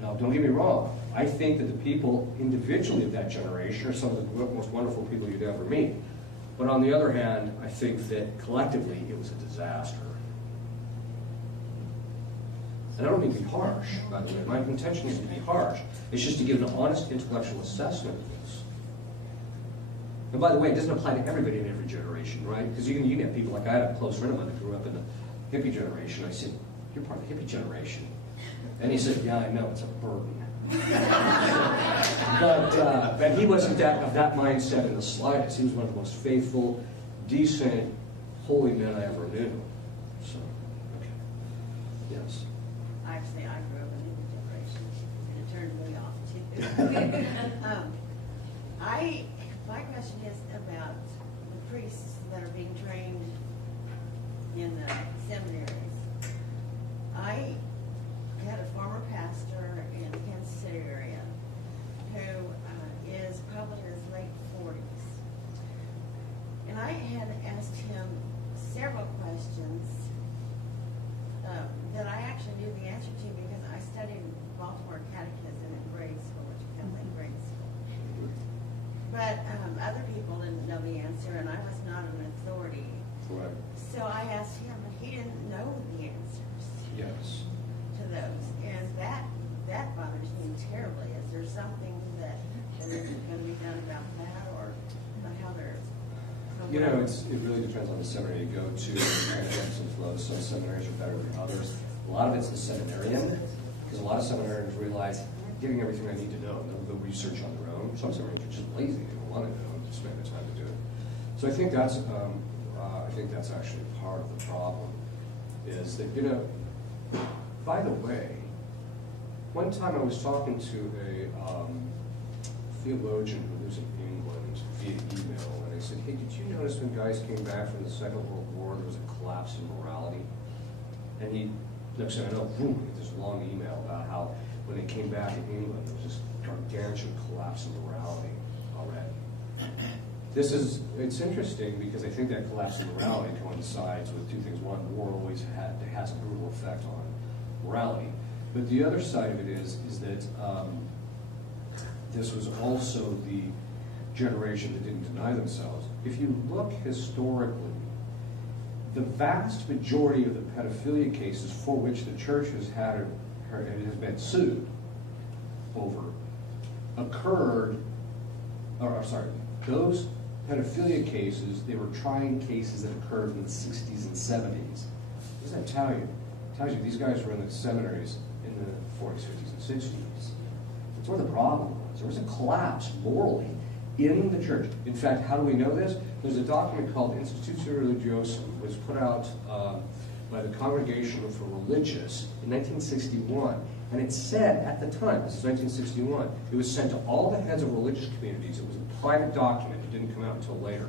Now, don't get me wrong. I think that the people individually of that generation are some of the most wonderful people you'd ever meet. But on the other hand, I think that collectively it was a disaster. And I don't mean to be harsh, by the way. My intention isn't to be harsh. It's just to give an honest intellectual assessment of this. And by the way, it doesn't apply to everybody in every generation, right? Because you can have people like I had a close friend of mine that grew up in the hippie generation. I said, "You're part of the hippie generation." And he said, "Yeah, I know, it's a burden." But he wasn't of that mindset in the slightest. He was one of the most faithful, decent, holy men I ever knew. So, okay. Yes. Actually, I grew up in the generation, and it turned me off too. My question is about the priests that are being trained in the seminaries. I had a former pastor in the Kansas City area who is probably in his late 40s. And I had asked him several questions that I actually knew the answer to because I studied Baltimore Catechism in grade school, which is Catholic grade school. But other people didn't know the answer, and I was not an authority. Correct. So I asked him, and he didn't know the answers. Yes. To those, and that bothers me terribly. Is there something that is going to be done about that, or how they're? It really depends on the seminary you go to. Ebbs and flows. Some seminaries are better than others. A lot of it's the seminarian, because a lot of seminarians realize I'm getting everything I need to know, and they'll go research on their own. Some seminarians are just lazy; they don't want to know, and just spend the time to do it. So I think that's actually part of the problem. Is that By the way, one time I was talking to a theologian who lives in England via email, and I said, "Hey, did you notice when guys came back from the Second World War, there was a collapse in morality?" And next thing I know, boom, we get this long email about how when they came back in England, there was this gargantuan collapse in morality already. It's interesting because I think that collapse in morality coincides with two things. One, war always has a brutal effect on morality. But the other side of it is that this was also the generation that didn't deny themselves. If you look historically, the vast majority of the pedophilia cases for which the church has been sued over those pedophilia cases, they were trying cases that occurred in the 60s and 70s. What does that tell you? It tells you these guys were in the seminaries in in the 40s, 50s, and 60s. That's where the problem was. There was a collapse morally in the church. In fact, how do we know this? There's a document called Institutio Religiosum, which was put out by the Congregation for Religious in 1961. And it said at the time, this is 1961, it was sent to all the heads of religious communities. It was a private document. It didn't come out until later.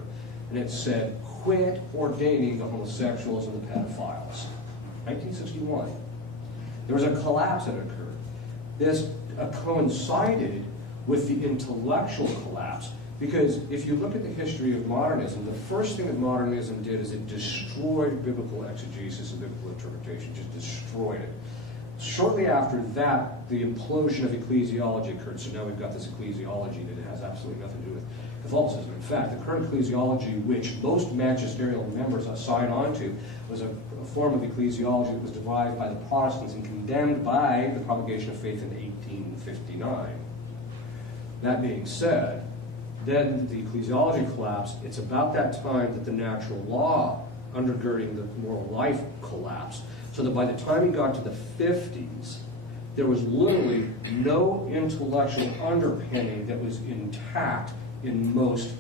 And it said, quit ordaining the homosexuals and the pedophiles. 1961. There was a collapse that occurred. This coincided with the intellectual collapse, because if you look at the history of modernism, the first thing that modernism did is it destroyed biblical exegesis and biblical interpretation, just destroyed it. Shortly after that, the implosion of ecclesiology occurred, so now we've got this ecclesiology that has absolutely nothing to do with Catholicism. In fact, the current ecclesiology, which most magisterial members signed onto, was a form of ecclesiology that was devised by the Protestants and condemned by the Propagation of Faith in 1859. That being said, then the ecclesiology collapsed. It's about that time that the natural law undergirding the moral life collapsed, so that by the time you got to the 50s, there was literally no intellectual underpinning that was intact in most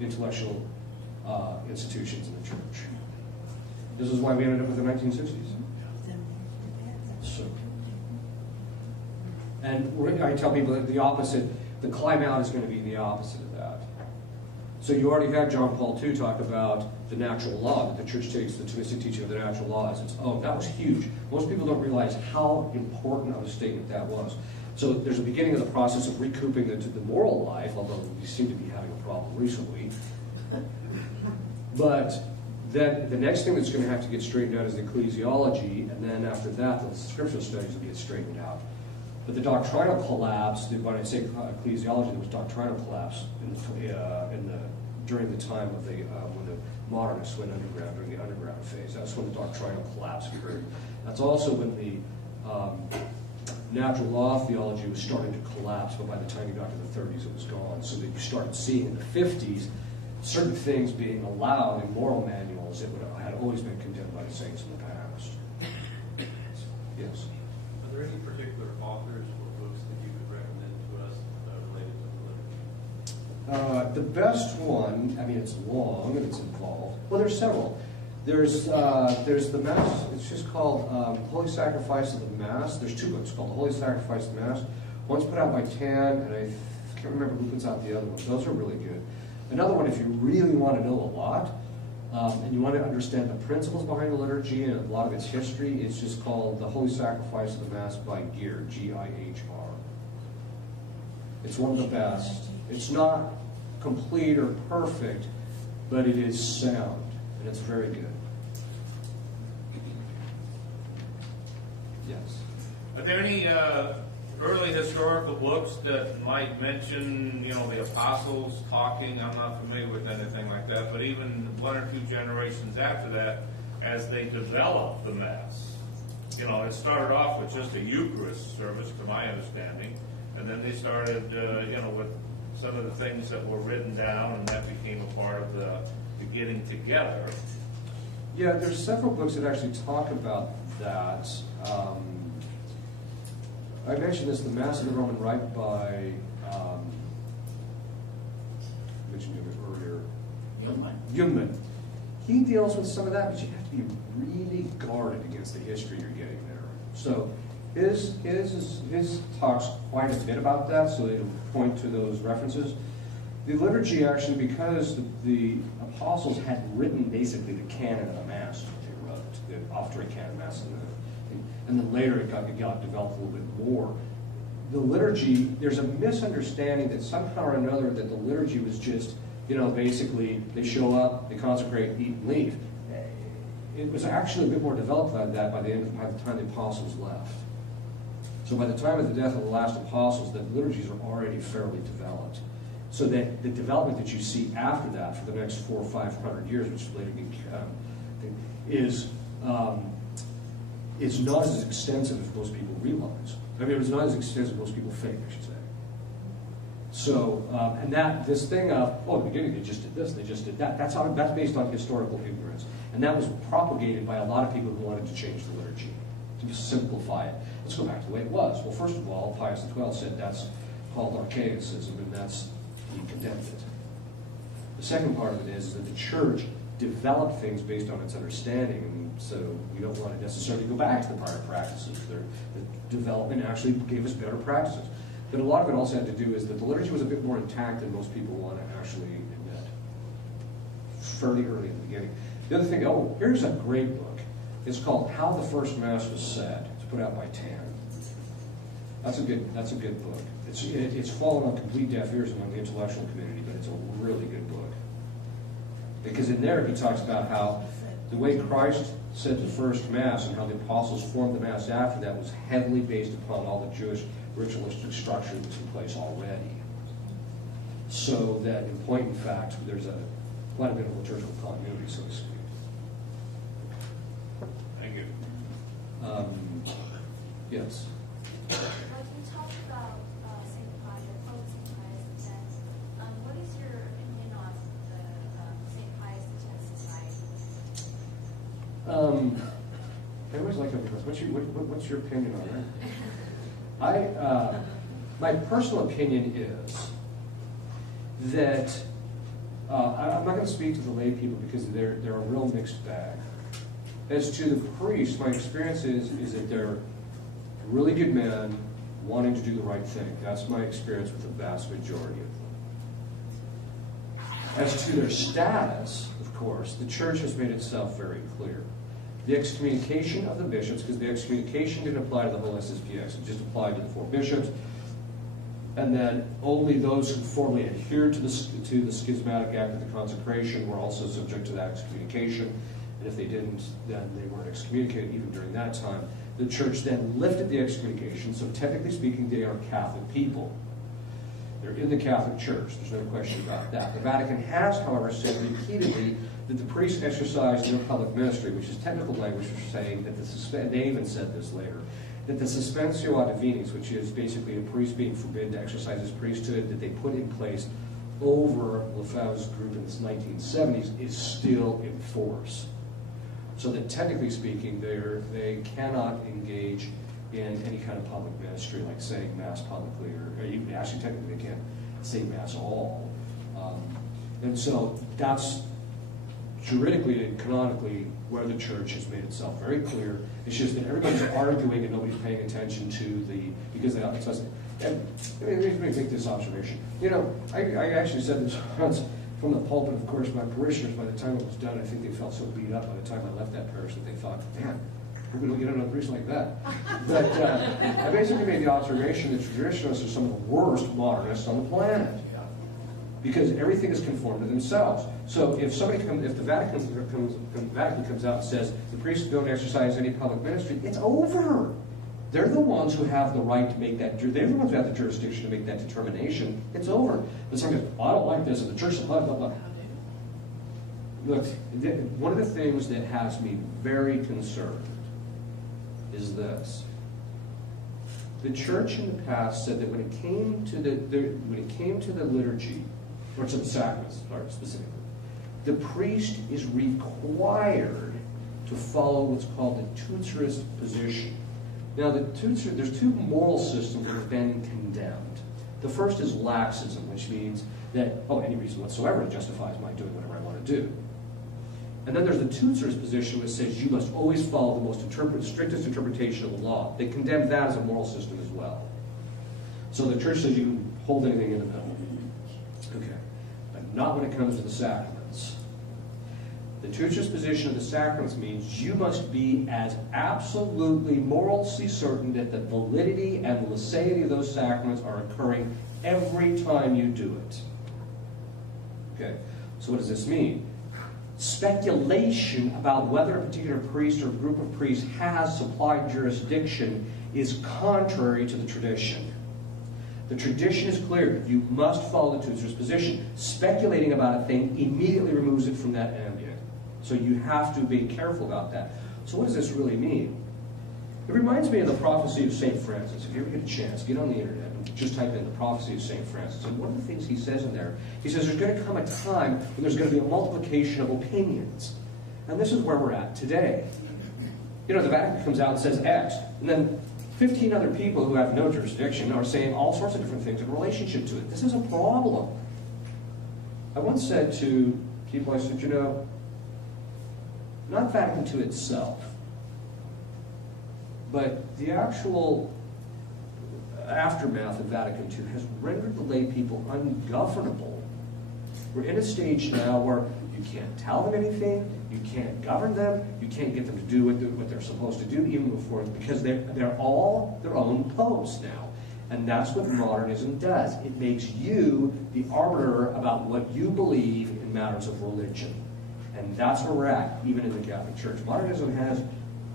intellectual institutions in the church. This is why we ended up with the 1960s. So, and I tell people that the opposite, the climb out is going to be the opposite of that. So you already had John Paul II talk about the natural law, that the church takes the Thomistic teaching of the natural law as its own. That was huge. Most people don't realize how important of a statement that was. So there's a beginning of the process of recouping the moral life, although we seem to be having a problem recently. But then the next thing that's going to have to get straightened out is the ecclesiology, and then after that, the scriptural studies will get straightened out. But the doctrinal collapse, when I say ecclesiology, there was doctrinal collapse during the time of when the modernists went underground, during the underground phase. That's when the doctrinal collapse occurred. That's also when the natural law theology was starting to collapse, but by the time you got to the 30s, it was gone. So that you started seeing in the 50s certain things being allowed in moral manuals that had always been condemned by the saints in the past. Yes? Are there any particular authors or books that you could recommend to us related to the liturgy? The best one, I mean, it's long and it's involved. Well, there's several. There's the Mass. It's just called Holy Sacrifice of the Mass. There's two books called The Holy Sacrifice of the Mass. One's put out by Tan, and I can't remember who puts out the other one. Those are really good. Another one, if you really want to know a lot, and you want to understand the principles behind the liturgy and a lot of its history, it's just called The Holy Sacrifice of the Mass by Gihr, G-I-H-R. It's one of the best. It's not complete or perfect, but it is sound, and it's very good. Yes? Are there any early historical books that might mention, the apostles talking? I'm not familiar with anything like that, but even one or two generations after that, as they developed the Mass. It started off with just a Eucharist service, to my understanding, and then they started, with some of the things that were written down, and that became a part of the getting together. Yeah, there's several books that actually talk about that. I mentioned this, The Mass of the Roman Rite by, mentioned it earlier, Jungmann. He deals with some of that, but you have to be really guarded against the history you're getting there. So his talks quite a bit about that, so it'll point to those references. The liturgy actually, because the apostles had written basically the canon of the Mass, they wrote the Offertory canon Mass, and then later it got developed a little bit more. The liturgy, there's a misunderstanding that somehow or another that the liturgy was just, basically they show up, they consecrate, eat, and leave. It was actually a bit more developed than that by the time the apostles left. So by the time of the death of the last apostles, the liturgies are already fairly developed. So that the development that you see after that for the next 400 or 500 years, which later is not as extensive as most people realize. I mean, it's not as extensive as most people think, I should say. So, and this thing of, in the beginning they just did this, they just did that, that's based on historical ignorance. And that was propagated by a lot of people who wanted to change the liturgy. to simplify it. Let's go back to the way it was. Well, first of all, Pius XII said that's called archaicism, and he condemned it. The second part of it is that the church developed things based on its understanding, and so we don't want to necessarily go back to the prior practices. The development actually gave us better practices. But a lot of it also had to do is that the liturgy was a bit more intact than most people want to actually admit. Fairly early in the beginning. The other thing, here's a great book. It's called How the First Mass Was Said. It's put out by TAN. That's a good book. It's fallen on complete deaf ears among the intellectual community, but it's a really good book. Because in there he talks about how the way Christ said the first Mass and how the apostles formed the Mass after that was heavily based upon all the Jewish ritualistic structure that was in place already. So that in point in fact, there's quite a bit of liturgical continuity, so to speak. Thank you. Yes. Like you talked about St. Pius, Pope St. Pius X. What is your opinion on the St. Pius X society? I always like that. What's your opinion on that? My personal opinion is that I'm not going to speak to the lay people because they're a real mixed bag. As to the priests, my experience is that they're really good men wanting to do the right thing. That's my experience with the vast majority of them. As to their status, of course, the church has made itself very clear. The excommunication of the bishops, because the excommunication didn't apply to the whole SSPX, it just applied to the 4 bishops, and then only those who formally adhered to the schismatic act of the consecration were also subject to that excommunication, and if they didn't, then they weren't excommunicated even during that time. The church then lifted the excommunication, so technically speaking, they are Catholic people. They're in the Catholic Church, there's no question about that. The Vatican has, however, said repeatedly that the priests exercise their public ministry, which is technical language for saying that they even said this later, that the suspensio ad divinis, which is basically a priest being forbidden to exercise his priesthood, that they put in place over Lefebvre's group in the 1970s, is still in force. So that technically speaking, they cannot engage in any kind of public ministry, like saying Mass publicly, or even actually technically they can't say Mass at all. And so that's juridically and canonically where the church has made itself very clear. It's just that everybody's arguing and nobody's paying attention to because they it doesn't. Let me make this observation. I actually said this once from the pulpit. Of course, my parishioners, by the time it was done, I think they felt so beat up by the time I left that parish that they thought, damn, we don't get another priest like that. But I basically made the observation that traditionalists are some of the worst modernists on the planet, because everything is conformed to themselves. So if the Vatican comes out and says the priests don't exercise any public ministry, it's over. They're the ones who have the right to make that. They're the ones who have the jurisdiction to make that determination. It's over. But someone goes, I don't like this, and the church is blah blah blah. Look, one of the things that has me very concerned is this. The church in the past said that when it came to the liturgy, or to the sacraments, specifically, the priest is required to follow what's called the tutorist position. Now, there's 2 moral systems that have been condemned. The first is laxism, which means that, any reason whatsoever justifies my doing whatever I want to do. And then there's the tutorist position, which says you must always follow the strictest interpretation of the law. They condemn that as a moral system as well. So the church says you can hold anything in the middle. Okay. But not when it comes to the sacraments. The tutorist position of the sacraments means you must be as absolutely morally certain that the validity and the laicity of those sacraments are occurring every time you do it. Okay. So what does this mean? Speculation about whether a particular priest or group of priests has supplied jurisdiction is contrary to the tradition. The tradition is clear. You must follow the tutor's position. Speculating about a thing immediately removes it from that ambient. So you have to be careful about that. So what does this really mean? It reminds me of the prophecy of St. Francis. If you ever get a chance, get on the internet and just type in the prophecy of St. Francis. And one of the things he says in there, he says there's going to come a time when there's going to be a multiplication of opinions. And this is where we're at today. You know, the Vatican comes out and says X, and then 15 other people who have no jurisdiction are saying all sorts of different things in relationship to it. This is a problem. I once said to people, I said, you know, not Vatican II itself, but the actual aftermath of Vatican II has rendered the lay people ungovernable. We're in a stage now where you can't tell them anything, you can't govern them, you can't get them to do what they're supposed to do even before, because they're all their own popes now. And that's what modernism does. It makes you the arbiter about what you believe in matters of religion. And that's where we're at, even in the Catholic Church. Modernism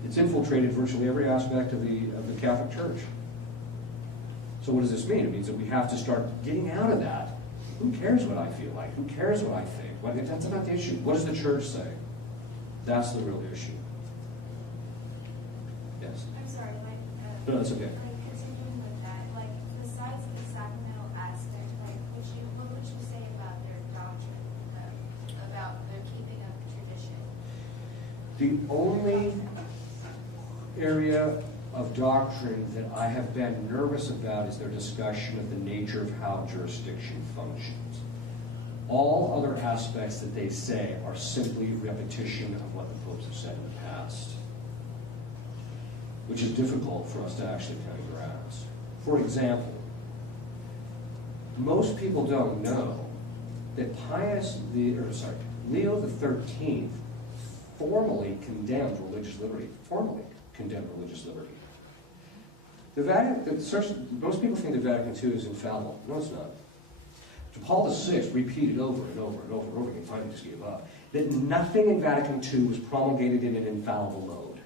it's infiltrated virtually every aspect of the Catholic Church. So what does this mean? It means that we have to start getting out of that. Who cares what I feel like? Who cares what I think? That's not the issue. What does the church say? That's the real issue. Yes? I'm sorry, No, that's okay. continuing with that, besides the sacramental aspect, what would you say about their doctrine, about their keeping of tradition? The only area of doctrine that I have been nervous about is their discussion of the nature of how jurisdiction functions. All other aspects that they say are simply repetition of what the popes have said in the past, which is difficult for us to actually kind of grasp. For example, most people don't know that Leo XIII formally condemned religious liberty. Most people think the Vatican II is infallible. No, it's not. Paul VI repeated over and over and over and over again, finally just gave up, that nothing in Vatican II was promulgated in an infallible mode.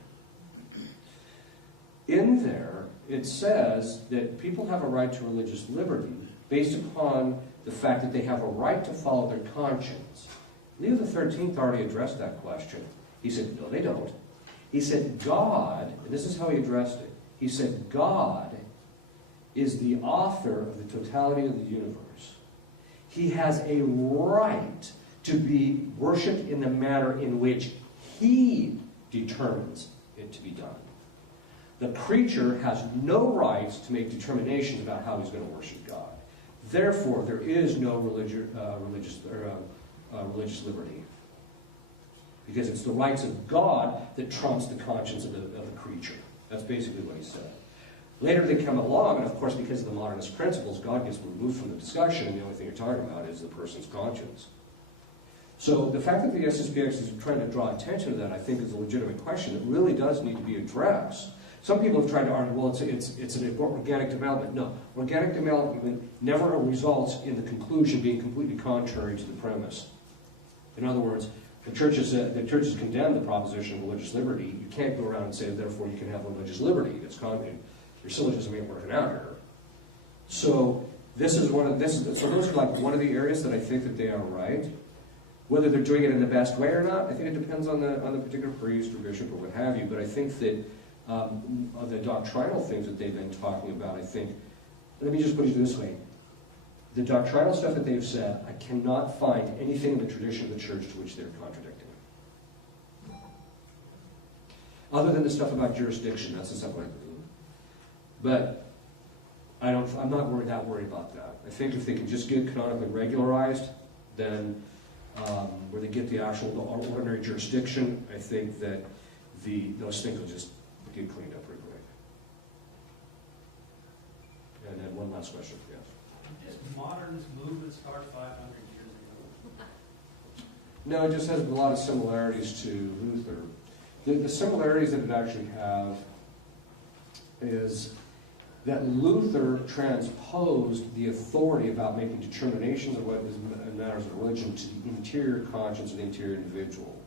In there, it says that people have a right to religious liberty based upon the fact that they have a right to follow their conscience. Leo XIII already addressed that question. He said, no, they don't. He said, God, and this is how he addressed it, he said, God is the author of the totality of the universe. He has a right to be worshipped in the manner in which he determines it to be done. The creature has no rights to make determinations about how he's going to worship God. Therefore, there is no religious liberty. Because it's the rights of God that trumps the conscience of the creature. That's basically what he said. Later they come along, and of course because of the modernist principles, God gets removed from the discussion, and the only thing you're talking about is the person's conscience. So the fact that the SSPX is trying to draw attention to that, I think, is a legitimate question that really does need to be addressed. Some people have tried to argue, well, it's an organic development. No, organic development never results in the conclusion being completely contrary to the premise. In other words, the church has condemned the proposition of religious liberty. You can't go around and say, therefore, you can have religious liberty. It's your syllogism ain't working out here. So those are like one of the areas that I think that they are right. Whether they're doing it in the best way or not, I think it depends on the particular priest or bishop or what have you. But I think that the doctrinal things that they've been talking about, I think, let me just put it this way. The doctrinal stuff that they've said, I cannot find anything in the tradition of the church to which they're contradicting. Other than the stuff about jurisdiction, that's the stuff I do. But I'm not that worried about that. I think if they can just get canonically regularized, then where they get the actual ordinary jurisdiction, I think that those things will just get cleaned up pretty quick. And then one last question, yes. Did modernist movement start 500 years ago? No, it just has a lot of similarities to Luther. The similarities that it actually have is that Luther transposed the authority about making determinations of what is matters of religion to the interior conscience of the interior individual.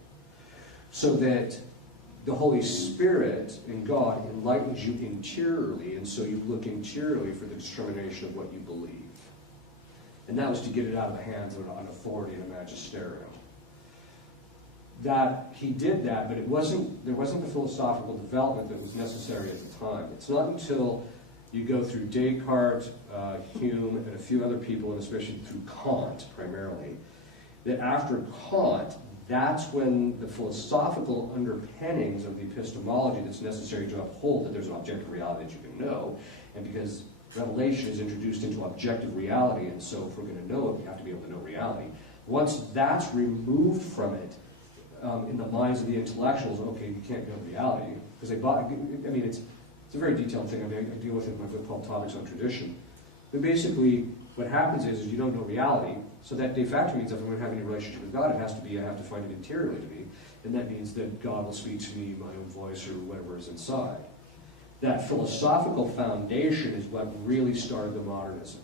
So that the Holy Spirit in God enlightens you interiorly, and so you look interiorly for the determination of what you believe. And that was to get it out of the hands of an authority and a magisterium. That he did that, but there wasn't the philosophical development that was necessary at the time. It's not until you go through Descartes, Hume, and a few other people, and especially through Kant primarily, that after Kant, that's when the philosophical underpinnings of the epistemology that's necessary to uphold that there's an objective reality that you can know, and because revelation is introduced into objective reality, and so if we're going to know it, we have to be able to know reality. Once that's removed from it, in the minds of the intellectuals, okay, you can't know reality, because it's a very detailed thing. I deal with it in my book called Topics on Tradition. But basically, what happens is you don't know reality, so that de facto means if I'm going to have any relationship with God, I have to find it interiorly to me, and that means that God will speak to me in my own voice or whatever is inside. That philosophical foundation is what really started the modernism.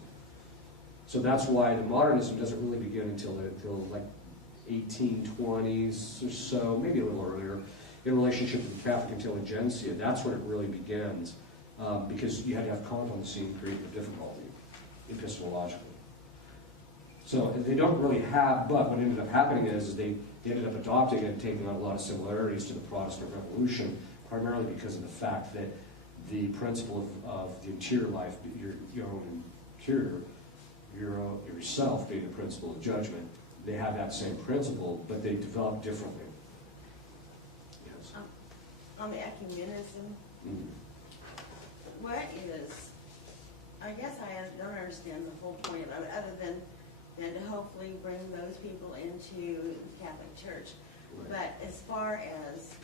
So that's why the modernism doesn't really begin until like 1820s or so, maybe a little earlier, in relationship to the Catholic intelligentsia. That's when it really begins, because you had to have Kant on the scene creating a difficulty, epistemologically. So they don't really have, but what ended up happening is they ended up adopting it and taking on a lot of similarities to the Protestant Revolution, primarily because of the fact that the principle of the interior life, your own interior, yourself being the principle of judgment, they have that same principle, but they develop differently. Yes. On the ecumenism, what is, I guess I don't understand the whole point of it, other than to hopefully bring those people into the Catholic Church. Right. But as far as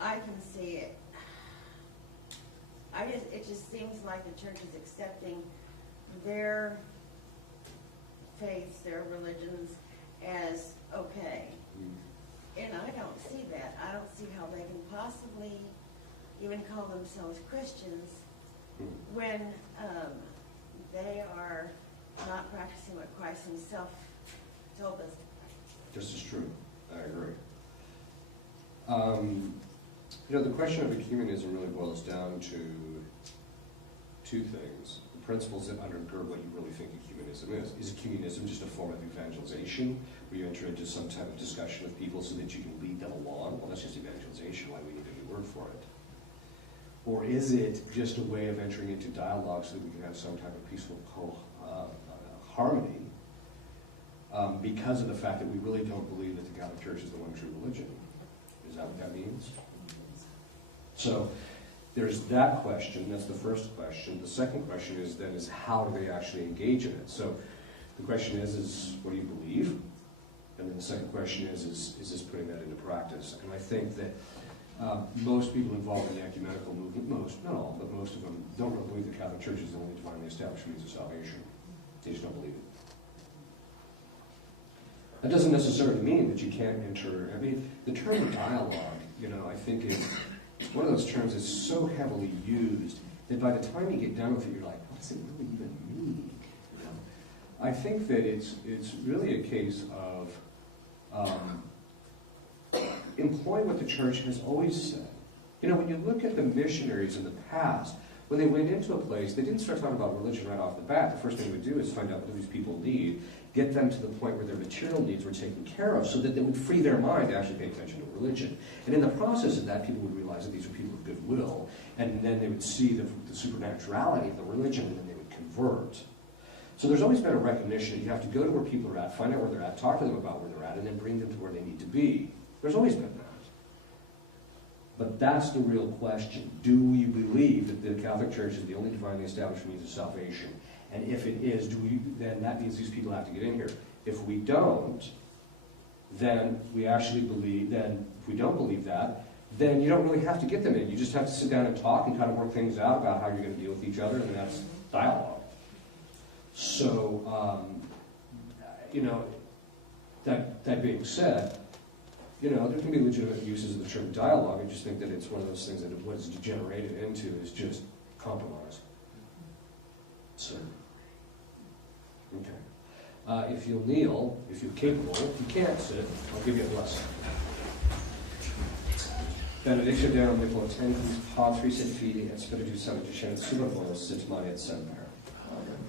I can see it, it just seems like the church is accepting their faiths, their religions as okay. And I don't see that. I don't see how they can possibly even call themselves Christians when they are not practicing what Christ himself told us to practice. This is true. I agree. The question of ecumenism really boils down to two things. The principles that undergird what you really think ecumenism is. Is ecumenism just a form of evangelization, where you enter into some type of discussion with people so that you can lead them along? Well, that's just evangelization. Why do we need a new word for it? Or is it just a way of entering into dialogue so that we can have some type of peaceful harmony, because of the fact that we really don't believe that the Catholic Church is the one true religion? Is that what that means? So there's that question. That's the first question. The second question is how do they actually engage in it? So the question is what do you believe? And then the second question is this putting that into practice? And I think that most people involved in the ecumenical movement, not all, but most of them don't really believe the Catholic Church is the only divinely established means of salvation. They just don't believe it. That doesn't necessarily mean that you can't enter. I mean, the term dialogue, I think is one of those terms that's so heavily used that by the time you get done with it, you're like, what does it really even mean? I think that it's really a case of employing what the church has always said. When you look at the missionaries in the past, when they went into a place, they didn't start talking about religion right off the bat. The first thing they would do is find out what these people need, get them to the point where their material needs were taken care of so that they would free their mind to actually pay attention to religion. And in the process of that, people would realize that these were people of goodwill, and then they would see the supernaturality of the religion, and then they would convert. So there's always been a recognition that you have to go to where people are at, find out where they're at, talk to them about where they're at, and then bring them to where they need to be. There's always been that. But that's the real question. Do we believe that the Catholic Church is the only divinely established means of salvation? And if it is, then that means these people have to get in here. If we don't, then we actually believe, then if we don't believe that, then you don't really have to get them in. You just have to sit down and talk and kind of work things out about how you're going to deal with each other, and that's dialogue. So, that being said, there can be legitimate uses of the term dialogue. I just think that it's one of those things that what it's degenerated into is just compromise. So, okay. If you'll kneel, if you're capable, if you can't sit, I'll give you a blessing. Benediction Deum omnipotens, Patris et Filii et Spiritus Sanctus, et super bonos sit mani et semper. Amen.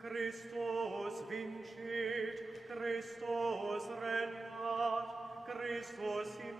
Christus vincit, Christus regnat, Christus in